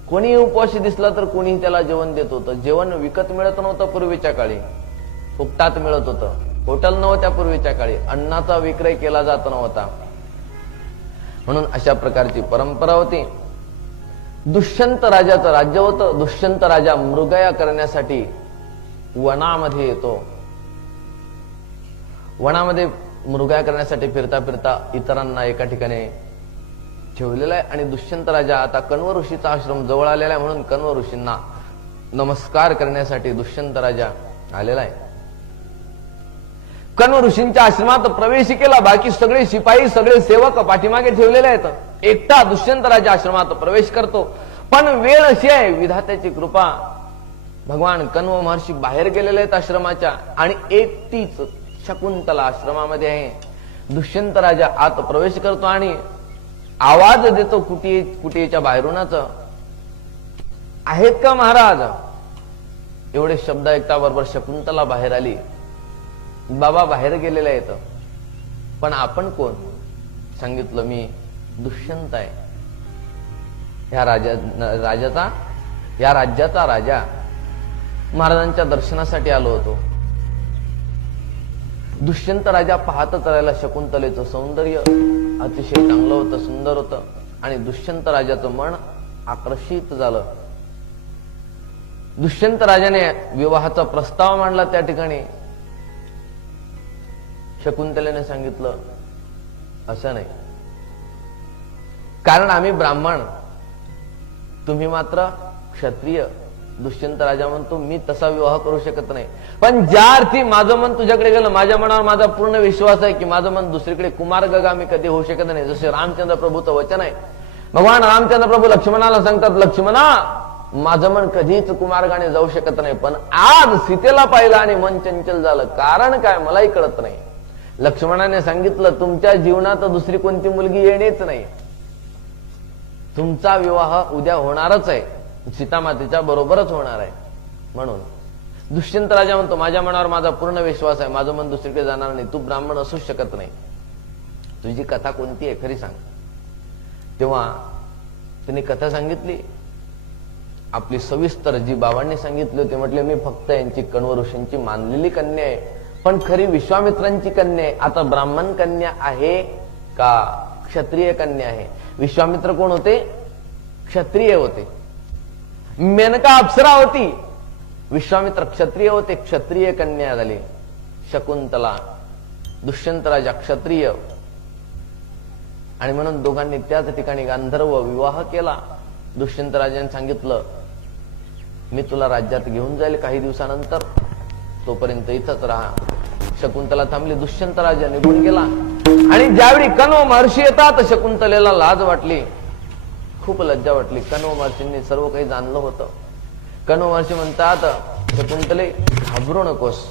कोणीही उपवासी दिसला तर कोणीही त्याला जेवण देत होतं. जेवण विकत मिळत नव्हतं पूर्वीच्या काळी, फुकटात मिळत होतं. हॉटेल नव्हत्या पूर्वीच्या काळी. अन्नाचा विक्रय केला जात नव्हता. म्हणून अशा प्रकारची परंपरा होती. दुष्यंत राजाचं राज्य होतं. दुष्यंत राजा मृगया करण्यासाठी वनामध्ये येतो. वनामध्ये मृगया करण्यासाठी फिरता फिरता इतरांना एका ठिकाणी ठेवलेला आहे. आणि दुष्यंत राजा आता कण्व ऋषीचा आश्रम जवळ आलेला आहे म्हणून कण्व ऋषींना नमस्कार करण्यासाठी दुष्यंत राजा आलेला आहे. कण्व ऋषींच्या आश्रमात प्रवेश केला. बाकी सगळे शिपाई, सगळे सेवक पाठीमागे ठेवलेले आहेत. एकटा दुष्यंत राजा आश्रमात प्रवेश करतो. पण वेळ अशी आहे, विधात्याची कृपा. भगवान कण्व महर्षी बाहेर गेलेले आहेत आश्रमाच्या आणि एकटीच शकुंतला आश्रमामध्ये आहे. दुष्यंत राजा आत प्रवेश करतो आणि आवाज देतो कुटीच्या बाहेरूनच, आहेत का महाराज? एवढे शब्द ऐकता बरोबर शकुंतला बाहेर आली. बाबा बाहेर गेलेला येतं, पण आपण कोण? सांगितलं मी दुष्यंत आहे, या राज्याचा राजा. महाराजांच्या दर्शनासाठी आलो होतो. दुष्यंत राजा पाहतच राहिला. शकुंतलेचं सौंदर्य अतिशय चांगलं होतं, सुंदर होतं आणि दुष्यंत राजाचं मन आकर्षित झालं. दुष्यंत राजाने विवाहाचा प्रस्ताव मांडला. त्या ठिकाणी शकुंतलेने सांगितलं असं नाही, कारण आम्ही ब्राह्मण, तुम्ही मात्र क्षत्रिय. दुष्यंत राजा म्हणतो मी तसा विवाह करू शकत नाही, पण ज्या अर्थी माझं मन तुझ्याकडे गेलं, माझ्या मनावर माझा पूर्ण विश्वास आहे की माझं मन दुसरीकडे कुमारगगामी कधी होऊ शकत नाही. जसे रामचंद्र प्रभूचं वचन आहे. भगवान रामचंद्र प्रभू लक्ष्मणाला सांगतात, लक्ष्मणा माझं मन कधीच कुमार्गाने जाऊ शकत नाही, पण आज सीतेला पाहिलं आणि मन चंचल झालं. कारण काय मलाही कळत नाही. लक्ष्मणाने सांगितलं तुमच्या जीवनात दुसरी कोणती मुलगी येणेच नाही, तुमचा विवाह उद्या होणारच आहे, सीतामातेच्या बरोबरच होणार आहे. म्हणून दुष्यंत राजा म्हणतो माझ्या मनावर माझा पूर्ण विश्वास आहे, माझं मन दुसरीकडे जाणार नाही, तू ब्राह्मण असूच शकत नाही, तुझी कथा कोणती आहे खरी सांग. तेव्हा तिने कथा सांगितली आपली सविस्तर, जी बाबांनी सांगितली होती. म्हटले मी फक्त यांची कण्व ऋषींची मानलेली कन्या आहे, पण खरी विश्वामित्रांची कन्या आहे. आता ब्राह्मण कन्या आहे का क्षत्रिय कन्या आहे? विश्वामित्र कोण होते? क्षत्रिय होते. मेनका अप्सरा होती, विश्वामित्र क्षत्रिय होते. क्षत्रिय कन्या झाली शकुंतला. दुष्यंत राजा क्षत्रिय, आणि म्हणून दोघांनी त्याच ठिकाणी गांधर्व विवाह केला. दुष्यंत राजाने सांगितलं मी तुला राज्यात घेऊन जाईल काही दिवसानंतर, तोपर्यंत इथंच राहा. शकुंतला थांबली. दुष्यंत राजा निघून गेला. आणि ज्यावेळी कण्व महर्षी येतात शकुंतलेला लाज वाटली, खूप लज्जा वाटली. कण्व महर्षींनी सर्व काही जाणलं होतं. कण्व महर्षी म्हणतात शकुंतले घाबरू नकोस,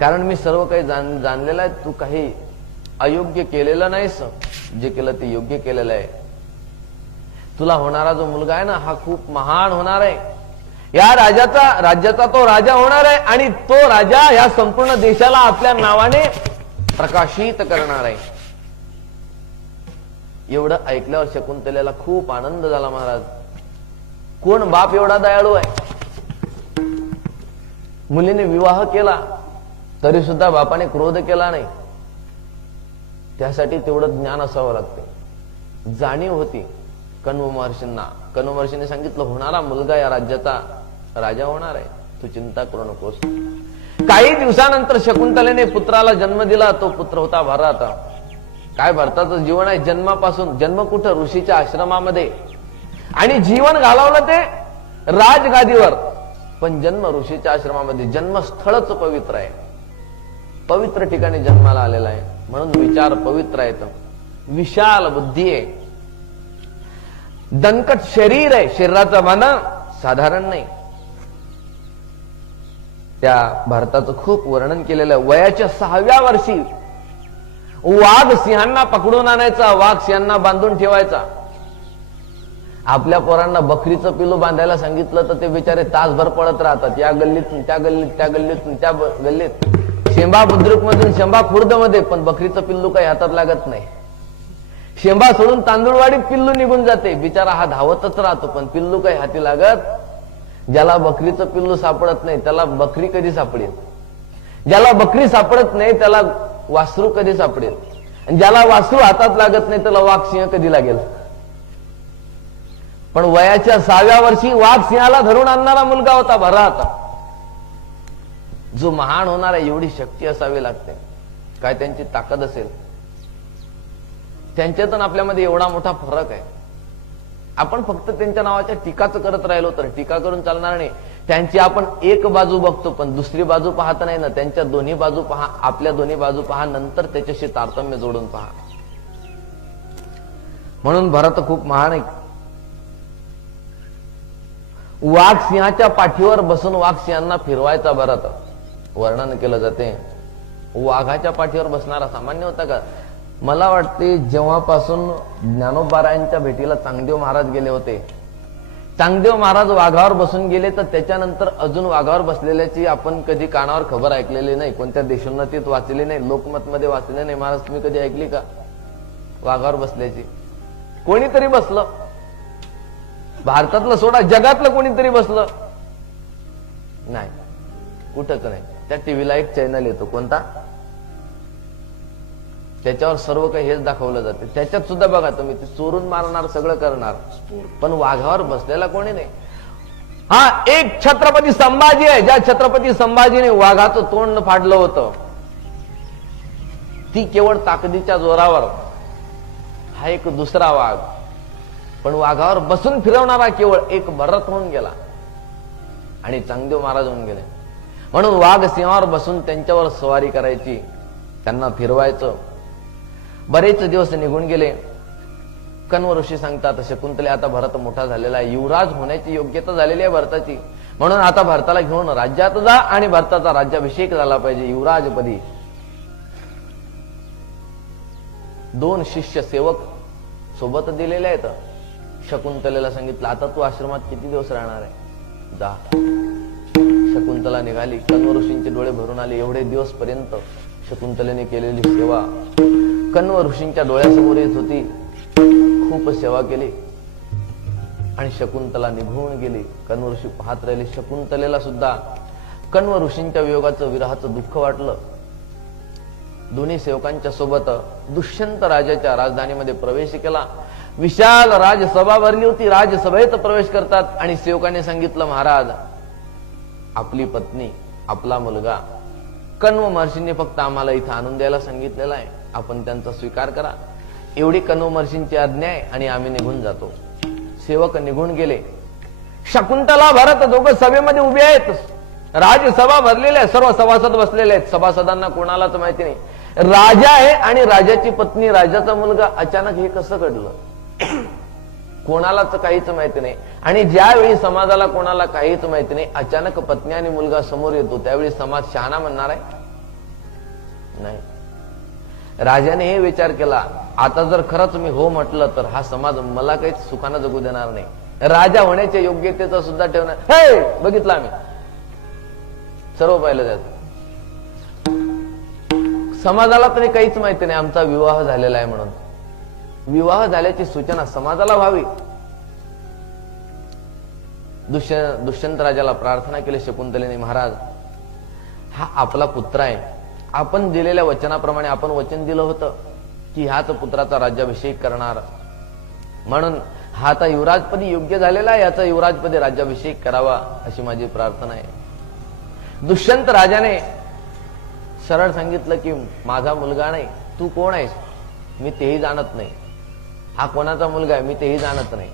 कारण मी सर्व काही जाणलेलं आहे, तू काही अयोग्य केलेलं नाहीस, जे केलं ते योग्य केलेलं आहे. तुला होणारा जो मुलगा आहे ना हा खूप महान होणार आहे, या राज्याचा तो राजा होणार आहे, आणि तो राजा या संपूर्ण देशाला आपल्या नावाने प्रकाशित करणार आहे. एवढं ऐकल्यावर शकुंतलेला खूप आनंद झाला. महाराज कोण बाप एवढा दयाळू आहे? मुलीने विवाह केला तरी सुद्धा बापाने क्रोध केला नाही. त्यासाठी तेवढं ज्ञान असावं लागते, जाणीव होती कण्व महर्षींना. कण्व महर्षींनी सांगितलं होणारा मुलगा या राज्याचा राजा होणार आहे, तू चिंता करू नकोस. काही दिवसानंतर शकुंतलेने पुत्राला जन्म दिला. तो पुत्र होता भरत. काय भरताचं जीवन आहे, जन्मापासून जन्म कुठं? ऋषीच्या आश्रमामध्ये, आणि जीवन घालवलं ते राजगादीवर, पण जन्म ऋषीच्या आश्रमामध्ये. जन्मस्थळच पवित्र आहे, पवित्र ठिकाणी जन्माला आलेला आहे, म्हणून विचार पवित्र आहेत. विशाल बुद्धी आहे, दणकट शरीर आहे, शरीराचं मान साधारण नाही. त्या भारताचं खूप वर्णन केलेलं आहे. वयाच्या 6व्या वर्षी वाघ सिंहांना पकडून आणायचा, वाघ सिंहांना बांधून ठेवायचा. आपल्या पोरांना बकरीचं पिल्लू बांधायला सांगितलं तर ते बिचारे तासभर पळत राहतात, या गल्लीतून त्या गल्लीत, त्या गल्लीतून त्या गल्लीत, शेंबा बुद्रुक मधून शेंबा खुर्द मध्ये, पण बकरीचं पिल्लू काही हातात लागत नाही. शेंबा सोडून तांदूळवाडीत पिल्लू निघून जाते, बिचारा हा धावतच राहतो, पण पिल्लू काही हाती लागत. ज्याला बकरीचं पिल्लू सापडत नाही त्याला बकरी कधी सापडेल? ज्याला बकरी सापडत नाही त्याला वासरू कधी सापडेल? आणि ज्याला वासरू हातात लागत नाही त्याला वाघ सिंह कधी लागेल? पण वयाच्या 6व्या वर्षी वाघ सिंहाला धरून आणणारा मुलगा होता भरत. जो महान होणार आहे एवढी शक्ती असावी लागते. काय त्यांची ताकद असेल? त्यांच्यातून आपल्यामध्ये एवढा मोठा फरक आहे. आपण फक्त त्यांच्या नावाच्या टीकाच करत राहिलो तर टीका करून चालणार नाही. त्यांची आपण एक बाजू बघतो पण दुसरी बाजू पाहत नाही ना. त्यांच्या दोन्ही बाजू पहा, आपल्या दोन्ही बाजू पहा, नंतर त्याच्याशी तारतम्य जोडून पहा. म्हणून भरत खूप महान आहे. वाघ सिंहाच्या पाठीवर बसून वाघ सिंहांना फिरवायचा भरत. वर्णन केलं जाते वाघाच्या पाठीवर बसणारा सामान्य होता का? मला वाटते जेव्हापासून ज्ञानोबारायांच्या भेटीला चांगदेव महाराज गेले होते, चांगदेव महाराज वाघावर बसून गेले, तर त्याच्यानंतर अजून वाघावर बसलेल्याची आपण कधी कानावर खबर ऐकलेली नाही, कोणत्या देशोन्नतीत वाचली नाही, लोकमतमध्ये वाचले नाही. महाराज तुम्ही कधी ऐकली का वाघावर बसल्याची? कोणीतरी बसलं, भारतातलं सोडा जगातलं कोणीतरी बसलं नाही, कुठंच नाही. त्या टीव्हीला एक चॅनल येतो, कोणता? त्याच्यावर सर्व काही हेच दाखवलं जाते. त्याच्यात सुद्धा बघा तुम्ही, ते चोरून मारणार, सगळं करणार, पण वाघावर बसलेला कोणी नाही. हा, एक छत्रपती संभाजी आहे, ज्या छत्रपती संभाजीने वाघाचं तोंड फाडलं होतं, ती केवळ ताकदीच्या जोरावर. हा एक दुसरा वाघ, पण वाघावर बसून फिरवणारा केवळ एक भरत होऊन गेला आणि चांगदेव महाराज होऊन गेले. म्हणून वाघ सिंहावर बसून त्यांच्यावर स्वारी करायची, त्यांना फिरवायचं. बरेच दिवस निघून गेले. कण्व ऋषी सांगतात, शकुंतले आता भरत मोठा झालेला आहे, युवराज होण्याची योग्यता झालेली आहे भरताची, म्हणून आता भरताला घेऊन राज्यात जा आणि भरताचा राज्याभिषेक झाला पाहिजे युवराजपदी. 2 शिष्य सेवक सोबत दिलेले आहेत. शकुंतलेला सांगितलं, आता तू आश्रमात किती दिवस राहणार आहे, जा. शकुंतला निघाली. कण्व ऋषींचे डोळे भरून आले. एवढे दिवस पर्यंत शकुंतलेने केलेली सेवा कण्व ऋषींच्या डोळ्यासमोर येत होती. खूप सेवा केली आणि शकुंतला निघून गेली. कण्व ऋषी पाहत राहिले. शकुंतलेला सुद्धा कण्व ऋषींच्या वियोगाचं, विरहाचं दुःख वाटलं. दोन्ही सेवकांच्या सोबत दुष्यंत राजाच्या राजधानीमध्ये प्रवेश केला. विशाल राजसभा भरली होती. राजसभेत प्रवेश करतात आणि सेवकाने सांगितलं, महाराज आपली पत्नी, आपला मुलगा कण्व महर्षींनी फक्त आम्हाला इथं आणून द्यायला सांगितलेला आहे, आपण त्यांचा स्वीकार करा. एवढी कण्व महर्षींची आज्ञा आहे आणि आम्ही निघून जातो. सेवक निघून गेले. शकुंतला, भरत दोघं सभेमध्ये उभे आहेत. राजसभा भरलेल्या आहे, सर्व सभासद बसलेले आहेत. सभासदांना कोणालाच माहिती नाही, राजा आहे आणि राजाची पत्नी, राजाचा मुलगा. अचानक हे कसं घडलं कोणालाच काहीच माहिती नाही. आणि ज्यावेळी समाजाला कोणाला काहीच माहिती नाही, अचानक पत्नी आणि मुलगा समोर येतो, त्यावेळी समाज शहाणा म्हणणार आहे? नाही. राजाने हे विचार केला, आता जर खरंच मी हो म्हटलं तर हा समाज मला काहीच सुखानं जगू देणार नाही. राजा होण्याच्या योग्यतेचा सुद्धा ठेवणार. हे बघितलं आम्ही, सर्व पाहिलं त्यात. समाजाला तरी काहीच माहिती नाही आमचा विवाह झालेला आहे म्हणून. विवाह झाल्याची सूचना समाजाला व्हावी. दुष्यंत राजाला प्रार्थना केली शकुंतलेने, महाराज हा आपला पुत्र आहे, आपण दिलेल्या वचनाप्रमाणे आपण वचन दिलं होतं की ह्याच पुत्राचा राज्याभिषेक करणार, म्हणून हा आता युवराजपदी योग्य झालेला आहे, याचा युवराजपदी राज्याभिषेक करावा अशी माझी प्रार्थना आहे. दुष्यंत राजाने सरळ सांगितलं की माझा मुलगा नाही, तू कोण आहेस मी तेही जाणत नाही, हा कोणाचा मुलगा आहे मी तेही जाणत नाही,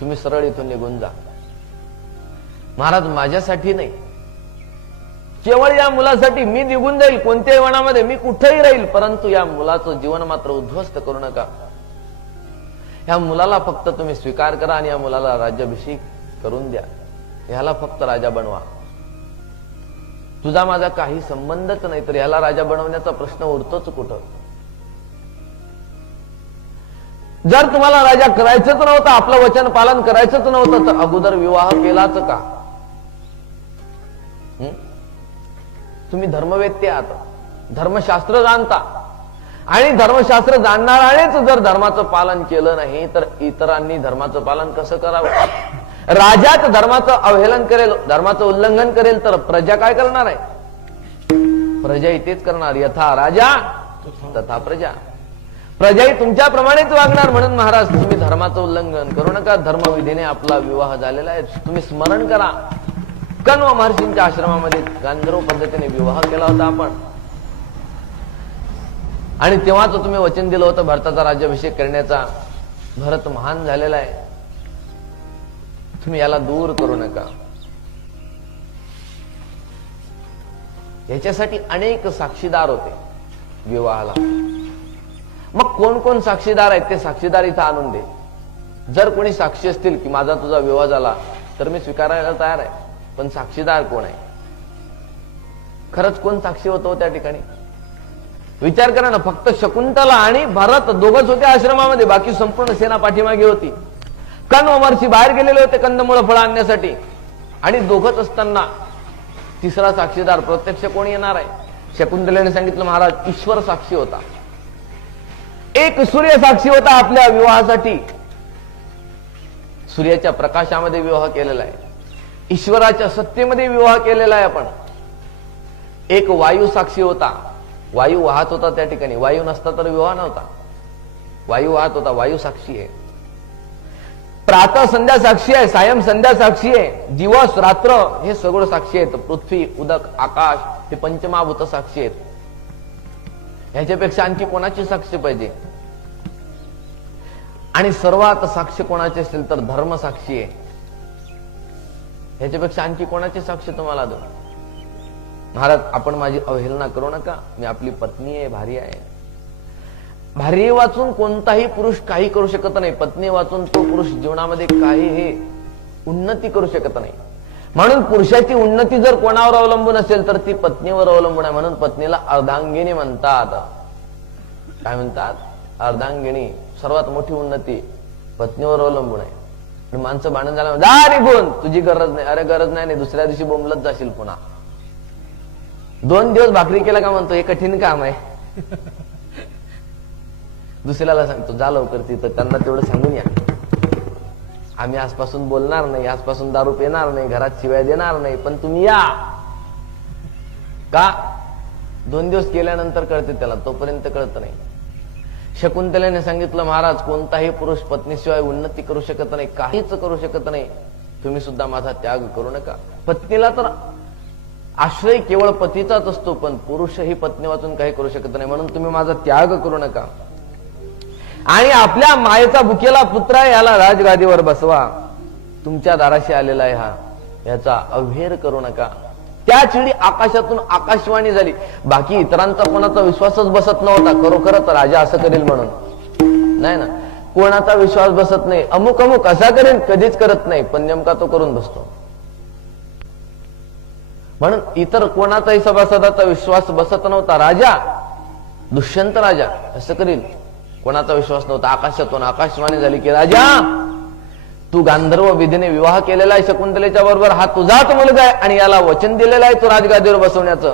तुम्ही सरळ इथून निघून जा. महाराज माझ्यासाठी नाही, केवळ या मुलासाठी मी निघून जाईल कोणत्याही वनामध्ये, मी कुठेही राहील, परंतु या मुलाचं जीवन मात्र उद्ध्वस्त करू नका. या मुलाला फक्त तुम्ही स्वीकार करा आणि या मुलाला राज्याभिषेक करून द्या, ह्याला फक्त राजा बनवा. तुझा माझा काही संबंधच नाही, तर ह्याला राजा बनवण्याचा प्रश्न उरतोच कुठं? जर तुम्हाला राजा करायचंच नव्हतं, आपलं वचन पालन करायचंच नव्हतं, तर अगोदर विवाह केलाच का? तुम्ही धर्मवेत्ते आहात, धर्मशास्त्र जाणता, आणि धर्मशास्त्र जाणणाऱ्यानेच जर धर्माचं पालन केलं नाही तर इतरांनी धर्माचं पालन कसं करावं? राजाच धर्माचं अवहेलन करेल, धर्माचं उल्लंघन करेल, तर प्रजा काय करणार आहे? प्रजा इथेच करणार. यथा राजा तथा प्रजा. प्रजाही तुमच्याप्रमाणेच वागणार. म्हणून महाराज तुम्ही धर्माचं उल्लंघन करू नका, धर्मविधीने आपला विवाह झालेला आहे. तुम्ही स्मरण करा, कण्व महर्षींच्या आश्रमामध्ये गांधर्व पद्धतीने विवाह केला होता आपण, आणि तेव्हाच तुम्ही वचन दिलं होतं भरताचा राज्याभिषेक करण्याचा. भरत महान झालेला आहे, तुम्ही याला दूर करू नका. याच्यासाठी अनेक साक्षीदार होते विवाहाला. मग कोण कोण साक्षीदार आहेत ते साक्षीदार इथं आणून दे. जर कोणी साक्षी असतील की माझा तुझा विवाह झाला तर मी स्वीकारायला तयार आहे, पण साक्षीदार कोण आहे? खरंच कोण साक्षी होतो त्या ठिकाणी? विचार करा ना, फक्त शकुंतला आणि भरत दोघच होते आश्रमामध्ये, बाकी संपूर्ण सेना पाठीमागे होती. कण्व महर्षी बाहेर गेलेले होते कंदमुळं फळं आणण्यासाठी, आणि दोघच असताना तिसरा साक्षीदार प्रत्यक्ष कोण येणार आहे? शकुंतलेने सांगितलं, महाराज ईश्वर साक्षी होता, एक सूर्य साक्षी होता आपल्या विवाहासाठी. सूर्याच्या प्रकाशामध्ये विवाह केलेला आहे, ईश्वराच्या सत्तेमध्ये विवाह केलेला आहे आपण. एक वायू साक्षी होता, वायू वाहत होता त्या ठिकाणी, वायू नसता तर विवाह नव्हता, वायू वाहत होता, वायू साक्षी आहे. प्रातः संध्या साक्षी आहे, सायं संध्या साक्षी आहे, दिवस रात्र हे सगळं साक्षी आहेत. पृथ्वी उदक आकाश हे पंचमहाभूत साक्षी आहेत. ह्याच्यापेक्षा आणखी कोणाची साक्षी पाहिजे? आणि सर्वात साक्ष कोणाची असेल तर धर्म साक्षी आहे. ह्याच्यापेक्षा आणखी कोणाची साक्ष तुम्हाला देऊ? महाराज आपण माझी अवहेलना करू नका, मी आपली पत्नी आहे, भार्य आहे. भार्ये वाचून कोणताही पुरुष काही करू शकत नाही, पत्नी वाचून तो पुरुष जीवनामध्ये काही हे उन्नती करू शकत नाही. म्हणून पुरुषाची उन्नती जर कोणावर अवलंबून असेल तर ती पत्नीवर अवलंबून आहे. म्हणून पत्नीला अर्धांगिनी म्हणतात. काय म्हणतात? अर्धांगिनी. सर्वात मोठी उन्नती पत्नीवर अवलंबून आहे. आणि माणसं भांडण झालं, जा निघून, तुझी गरज नाही. अरे गरज नाही, दुसऱ्या दिवशी बोंबलत जाशील पुन्हा. 2 दिवस भाकरी केला का म्हणतो, हे कठीण काम आहे. दुसऱ्याला सांगतो, जा लवकर तिथं, त्यांना तेवढं सांगून या, आम्ही आजपासून बोलणार नाही, आजपासून दारू पिणार नाही, घरात शिवाय देणार नाही, पण तुम्ही या. का? 2 दिवस केल्यानंतर कळते त्याला, तोपर्यंत कळत नाही. शकुंतलेने सांगितलं, महाराज कोणताही पुरुष पत्नीशिवाय उन्नती करू शकत नाही, काहीच करू शकत नाही. तुम्ही सुद्धा माझा त्याग करू नका. पत्नीला तर आश्रय केवळ पतीचाच असतो, पण पुरुषही पत्नी वाचून काही करू शकत नाही. म्हणून तुम्ही माझा त्याग करू नका. आणि आपल्या मायेचा भुकेला पुत्र आहे, याला राजगादीवर बसवा. तुमच्या दाराशी आलेला आहे हा, याचा अवहेर करू नका. त्याच वेळी आकाशातून आकाशवाणी झाली. बाकी इतरांचा कोणाचा विश्वासच बसत नव्हता, खरोखरच राजा असं करेल म्हणून. नाही ना, कोणाचा विश्वास बसत नाही. अमुक अमुक असा करेल, कधीच करत नाही, पण नेमका तो करून बसतो. म्हणून इतर कोणाचाही सभासदाचा विश्वास बसत नव्हता. राजा, दुष्यंत राजा असं करील, कोणाचा विश्वास नव्हता. आकाशातून आकाशवाणी झाली की, राजा तू गांधर्व विधीने विवाह केलेला आहे शकुंतलेच्या बरोबर, हा तुझाच मुलगा आहे आणि याला वचन दिलेलं आहे तो राजगादीवर बसवण्याचं.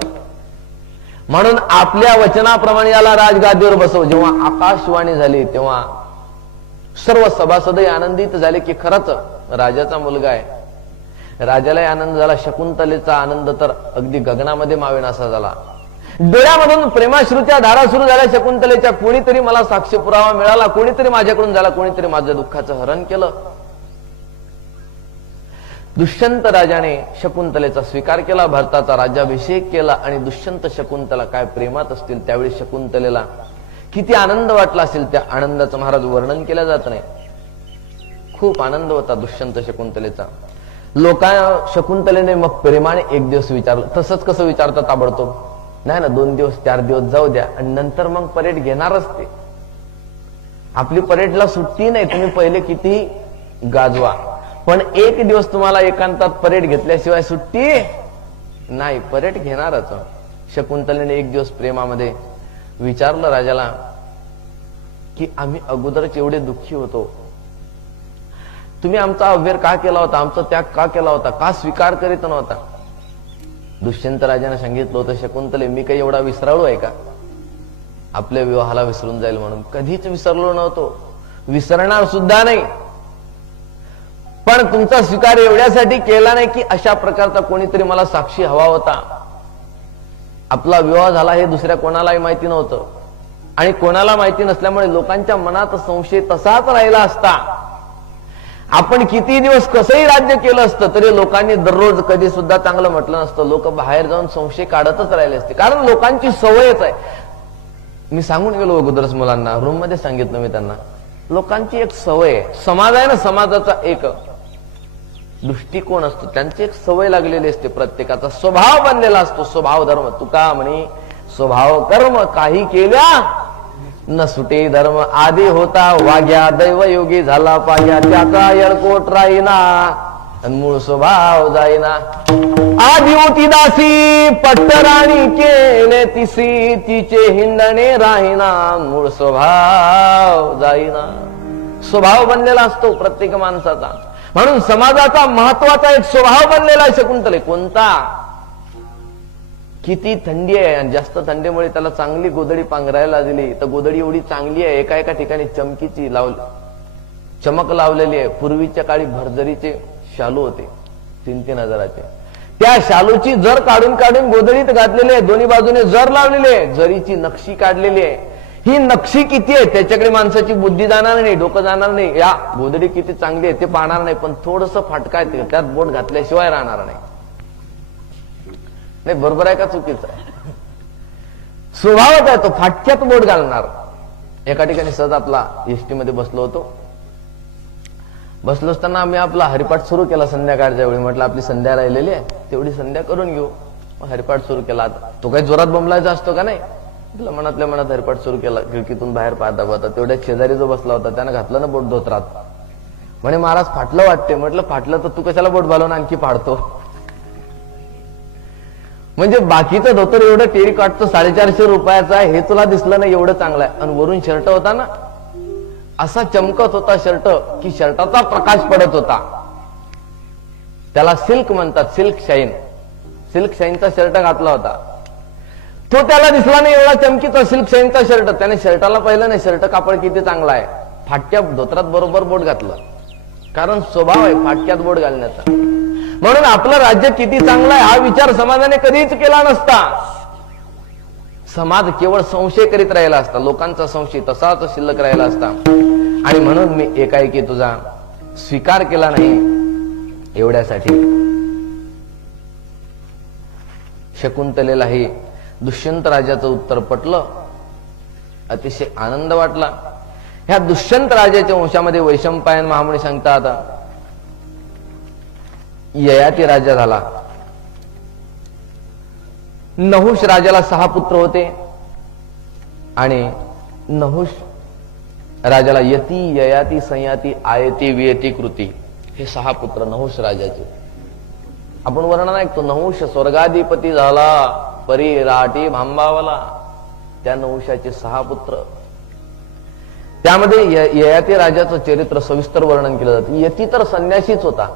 म्हणून आपल्या वचनाप्रमाणे याला राजगादीवर बसव. जेव्हा आकाशवाणी झाली तेव्हा सर्व सभासदही आनंदित झाले की खरंच राजाचा मुलगा आहे. राजालाही आनंद झाला. शकुंतलेचा आनंद तर अगदी गगनामध्ये मावेनासा झाला. डोळ्यामधून प्रेमाश्रूच्या धारा सुरू झाल्या शकुंतलेच्या. कोणीतरी मला साक्ष पुरावा मिळाला, कोणीतरी माझ्याकडून झाला, कोणीतरी माझ्या दुःखाचं हरण केलं. दुष्यंत राजाने शकुंतलेचा स्वीकार केला, भरताचा राज्याभिषेक केला. आणि दुष्यंत शकुंतला काय प्रेमात असतील, त्यावेळी शकुंतलेला किती आनंद वाटला असेल, त्या आनंदाचं महाराज वर्णन केलं जात नाही. खूप आनंद होता दुष्यंत शकुंतलेचा. शकुंतलेने मग प्रेमाने एक दिवस विचारलं. तसंच कसं विचारता ताबडतोब? नाही ना, 2 दिवस 4 दिवस जाऊ द्या आणि नंतर मग परेड घेणारच ते. आपली परेडला सुट्टी नाही, तुम्ही पहिले किती गाजवा, पण 1 दिवस तुम्हाला एकांतात परेड घेतल्याशिवाय सुट्टी नाही, परेड घेणारच. शकुंतलेने एक दिवस प्रेमामध्ये विचारलं राजाला की आम्ही अगोदरच एवढे दुःखी होतो, तुम्ही आमचा अव्हेर का केला होता, आमचा त्याग का केला होता, का स्वीकार करीत नव्हता? दुष्यंत राजाने सांगितलं होतं, शकुंतले मी काही एवढा विसराळू आहे का आपल्या विवाहाला विसरून जाईल म्हणून? कधीच विसरलो नव्हतो, विसरणार सुद्धा नाही. पण तुमचा स्वीकार एवढ्यासाठी केला नाही की अशा प्रकारचा कोणीतरी मला साक्षी हवा होता. आपला विवाह झाला हे दुसऱ्या कोणालाही माहिती नव्हतं, आणि कोणाला माहिती नसल्यामुळे लोकांच्या मनात संशय तसाच राहिला असता. आपण किती दिवस कसंही राज्य केलं असतं तरी लोकांनी दररोज कधी सुद्धा चांगलं म्हटलं नसतं. लोक बाहेर जाऊन संशय काढतच राहिले असते, कारण लोकांची सवयच आहे. मी सांगून गेलो अगोदरच मुलांना, रूम मध्ये सांगितलं मी त्यांना, लोकांची एक सवय आहे. समाज आहे ना, समाजाचा एक दृष्टिकोन असतो, त्यांची एक सवय लागलेली असते, प्रत्येकाचा स्वभाव बनलेला असतो. स्वभाव धर्म, तुका म्हणे स्वभाव कर्म काही केल्या न सुटे धर्म. आधी होता वाग्या दैव योगी झाला पाया, त्याचा येळकोट राहीना. आणि मूळ स्वभाव जाईना. आधी होती दासी पट्टराणी केले तिसी, तिचे हिंडणे राहीना, मूळ स्वभाव जाईना. स्वभाव बनलेला असतो प्रत्येक माणसाचा. म्हणून समाजाचा महत्वाचा एक स्वभाव बनलेला आहे शकुंतले. कोणता? किती थंडी आहे आणि जास्त थंडीमुळे त्याला चांगली गोधडी पांघरायला दिली तर गोधडी एवढी चांगली आहे, एका एका ठिकाणी चमकीची चमक लावलेली आहे. पूर्वीच्या काळी भरजरीचे शालू होते 3-3 हजाराचे. त्या शालूची जर काढून काढून गोधडीत घातलेली आहे, दोन्ही बाजूने जर लावलेली आहे, जरीची नक्षी काढलेली आहे. ही नक्षी किती आहे त्याच्याकडे माणसाची बुद्धी जाणार नाही, डोकं जाणार नाही. या गोधडी किती चांगली आहे ते पाहणार नाही, पण थोडस फाटका आहे त्यात बोट घातल्याशिवाय राहणार नाही. नाही, बरोबर आहे का चुकीचं आहे? स्वभावच आहे तो, फाटक्यात बोट घालणार. एका ठिकाणी सहज आपला एसटी मध्ये बसलो होतो. बसलो असताना आम्ही आपला हरिपाठ सुरू केला संध्याकाळच्या वेळी. म्हटलं आपली संध्या राहिलेली आहे, तेवढी संध्या करून घेऊ. मग हरिपाठ सुरू केला. तो काही जोरात बमलायचा असतो का नाही, आपल्या मनातल्या मनात हरिपाठ सुरू केला. खिडकीतून बाहेर पाहता पाहता तेवढ्या शेजारी जो बसला होता त्यानं घातलं ना बोट धोत्रात. म्हणे महाराज फाटलं वाटते. म्हटलं फाटलं तर तू कशाला बोट घालून आणखी फाडतो? म्हणजे बाकीचं धोतर एवढं टेरी काटतो 450 रुपयाचा आहे, हे तुला दिसलं नाही एवढं चांगलं आहे. आणि वरून शर्ट होता ना असा चमकत होता शर्ट की शर्टाचा प्रकाश पडत होता. त्याला सिल्क म्हणतात, सिल्क शाईन. सिल्क शाईनचा शर्ट घातला होता. तो त्याला दिसला नाही एवढा चमकीचा सिल्क शाईनचा शर्ट. त्याने शर्टाला पाहिलं नाही शर्ट कापड किती चांगला आहे. फाटक्या धोत्रात बरोबर बोट घातलं, कारण स्वभाव आहे फाटक्यात बोट घालण्याचा. म्हणून आपलं राज्य किती चांगलं आहे हा विचार समाजाने कधीच केला नसता. समाज केवळ संशय करीत राहिला असता, लोकांचा संशय तसाच शिल्लक राहिला असता. आणि म्हणून मी एकाएकी तुझा स्वीकार केला नाही एवढ्यासाठी. शकुंतलेला हे दुष्यंत राजाचं उत्तर पटलं, अतिशय आनंद वाटला. ह्या दुष्यंत राजाच्या वंशामध्ये वैशंपायन महामुनी सांगतात ययाती राजा झाला. नहुष राजाला 6 पुत्र होते आणि नहुष राजाला यती, ययाती, संयाती, आयती, वियती, कृती हे 6 पुत्र नहुष राजाचे. आपण वर्णन ऐकतो, नहुष स्वर्गाधिपती झाला, परी राटी भांबावला. त्या नहुषाचे 6 पुत्र. त्यामध्ये ययाती राजाचं चरित्र सविस्तर वर्णन केलं जातं. यती तर संन्यासीच होता.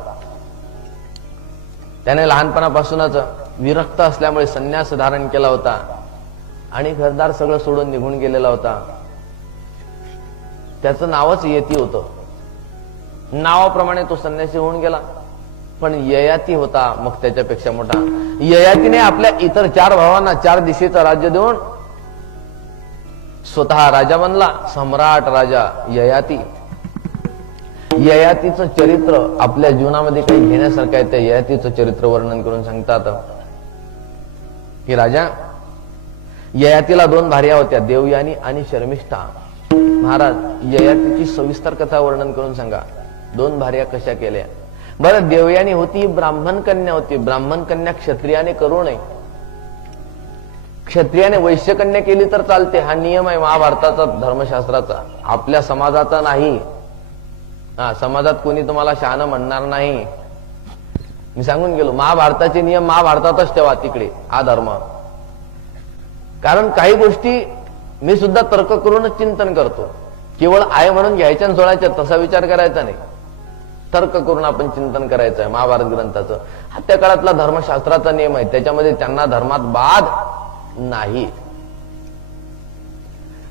त्याने लहानपणापासूनच विरक्त असल्यामुळे संन्यास धारण केला होता आणि घरदार सगळं सोडून निघून गेलेला होता. त्याचं नावच यती होतं. नावाप्रमाणे तो संन्यासी होऊन गेला. पण ययाती होता मग त्याच्यापेक्षा मोठा. ययातीने आपल्या इतर 4 भावांना 4 दिशेचं राज्य देऊन स्वतः राजा बनला. सम्राट राजा ययाती. ययातीचं चरित्र आपल्या जीवनामध्ये काही घेण्यासारखं आहे. त्या ययातीचं चरित्र वर्णन करून सांगतात की राजा ययातीला 2 भार्या होत्या, देवयानी आणि शर्मिष्ठा. महाराज ययातीची सविस्तर कथा वर्णन करून सांगा. 2 भार्या कशा केल्या? बरं, देवयानी होती ब्राह्मण कन्या होती. ब्राह्मण कन्या क्षत्रियाने करू नये. क्षत्रियाने वैश्य कन्या केली तर चालते. हा नियम आहे महाभारताचा, धर्मशास्त्राचा, आपल्या समाजाचा नाही. समाजात कोणी तुम्हाला शहाणं म्हणणार नाही. मी सांगून गेलो, महाभारताचे नियम महाभारतातच ठेवा, तिकडे हा धर्म. कारण काही गोष्टी मी सुद्धा तर्क करूनच चिंतन करतो. केवळ आहे म्हणून घ्यायच्या आणि सोडायच्या तसा विचार करायचा नाही. तर्क करून आपण चिंतन करायचं आहे महाभारत ग्रंथाचं. हा त्या काळातला धर्मशास्त्राचा नियम आहे, त्याच्यामध्ये त्यांना धर्मात बाध नाही.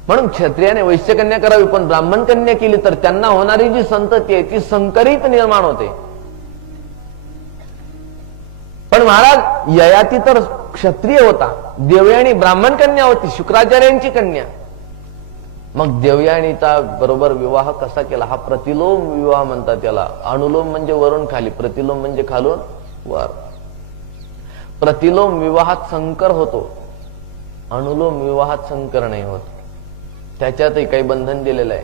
म्हणून क्षत्रियाने वैश्य कन्या करावी, पण ब्राह्मण कन्या केली तर त्यांना होणारी जी संतती आहे ती संकरित निर्माण होते. पण महाराज ययाती तर क्षत्रिय होता, देवयानी ब्राह्मण कन्या होती, शुक्राचार्यांची कन्या. मग देवयानीचा बरोबर विवाह कसा केला? हा प्रतिलोम विवाह म्हणतात त्याला. अनुलोम म्हणजे वरून खाली, प्रतिलोम म्हणजे खालून वर. प्रतिलोम विवाहात संकर होतो, अनुलोम विवाहात संकर नाही होत. त्याच्यातही काही बंधन दिलेलं आहे.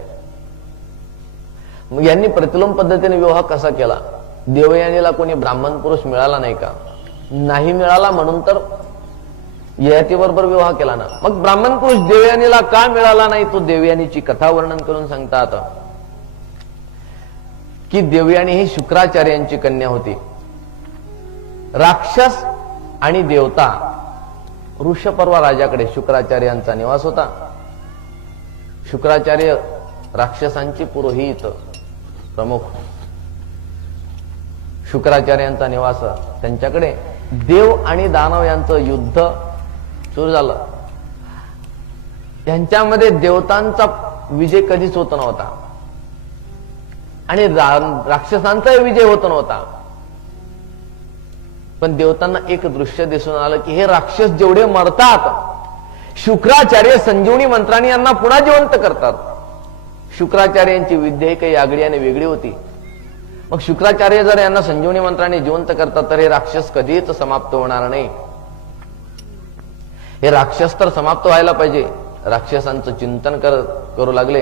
मग यांनी प्रतिलोम पद्धतीने विवाह कसा केला? देवयानीला कोणी ब्राह्मण पुरुष मिळाला नाही का? नाही मिळाला, म्हणून तर ययाती बरोबर विवाह केला ना. मग ब्राह्मण पुरुष देवयानीला का मिळाला नाही? तो देवयानीची कथा वर्णन करून सांगतात. की देवयानी ही शुक्राचार्यांची कन्या होती. राक्षस आणि देवता ऋषपर्वा राजाकडे शुक्राचार्यांचा निवास होता. शुक्राचार्य राक्षसांचे पुरोहित प्रमुख. शुक्राचार्यांचा निवास त्यांच्याकडे. देव आणि दानव यांचं युद्ध सुरू झालं. त्यांच्यामध्ये देवतांचा विजय कधीच होत नव्हता आणि राक्षसांचाही विजय होत नव्हता. पण देवतांना एक दृश्य दिसून आलं की हे राक्षस जेवढे मरतात, शुक्राचार्य संजीवनी मंत्राने यांना पुन्हा जिवंत करतात. शुक्राचार्यांची विद्या काही आगळी आणि वेगळी होती. मग शुक्राचार्य जर यांना संजीवनी मंत्राने जिवंत करतात तर हे राक्षस कधीच समाप्त होणार नाही. हे राक्षस तर समाप्त व्हायला पाहिजे. राक्षसांचं चिंतन करू लागले.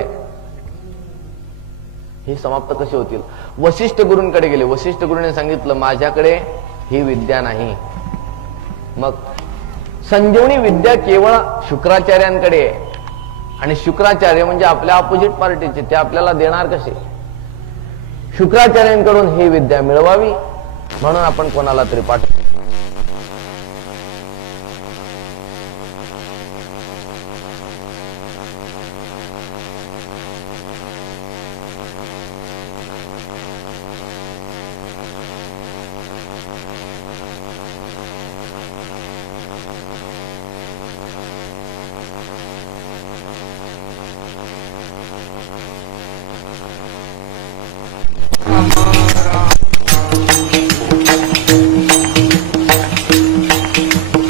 हे समाप्त कसे होतील? वशिष्ठ गुरूंकडे गेले. वशिष्ठ गुरूंनी सांगितलं माझ्याकडे ही विद्या नाही. मग संजीवनी विद्या केवळ शुक्राचार्यांकडे आहे आणि शुक्राचार्य म्हणजे आपल्या अपोजिट पार्टीचे, ते आपल्याला देणार कसे? शुक्राचार्यांकडून ही विद्या मिळवावी म्हणून आपण कोणाला तरी पाठवू.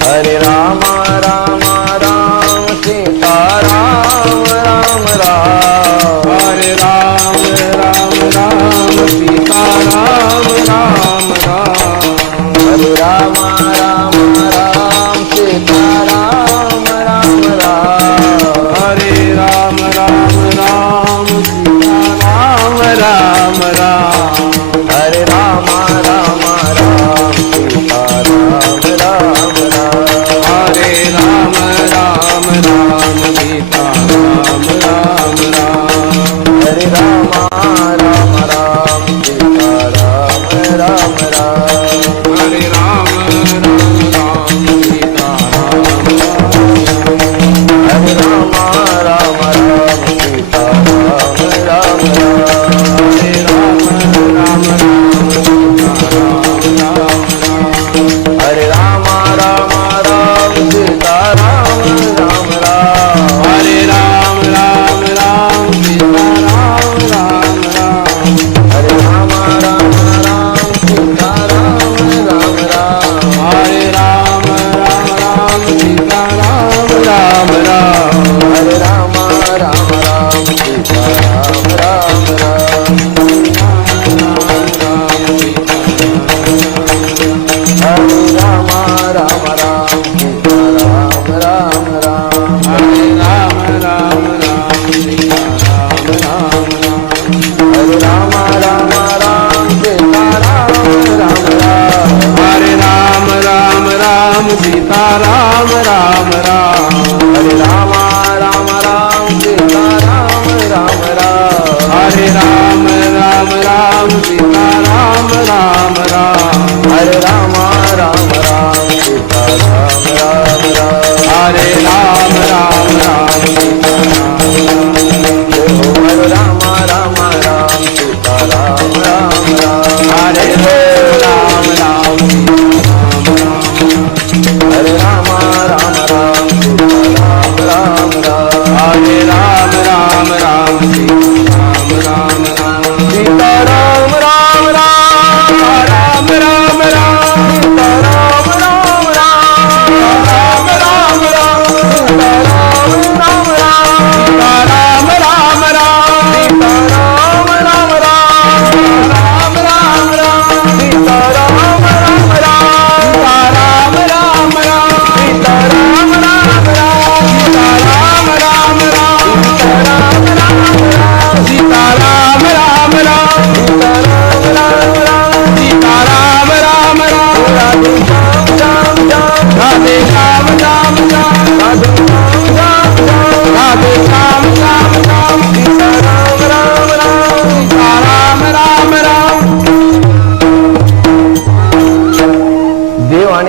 हरे राम राम राम सीता राम राम राम. हरे राम राम राम सीता राम राम राम. हरे राम राम राम सीता राम राम राम. हरे राम राम राम सीता राम राम राम. हरे राम राम राम सीता राम राम राम. हरे राम राम राम सीता राम राम राम. हरे राम राम राम सीता राम राम राम. हरे राम राम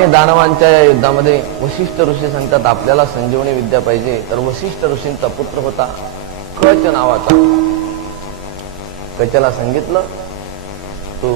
आणि दानवांच्या या युद्धामध्ये वशिष्ठ ऋषी सांगतात आपल्याला संजीवनी विद्या पाहिजे. तर वशिष्ठ ऋषींचा पुत्र होता कच नावाचा. कचला सांगितलं तू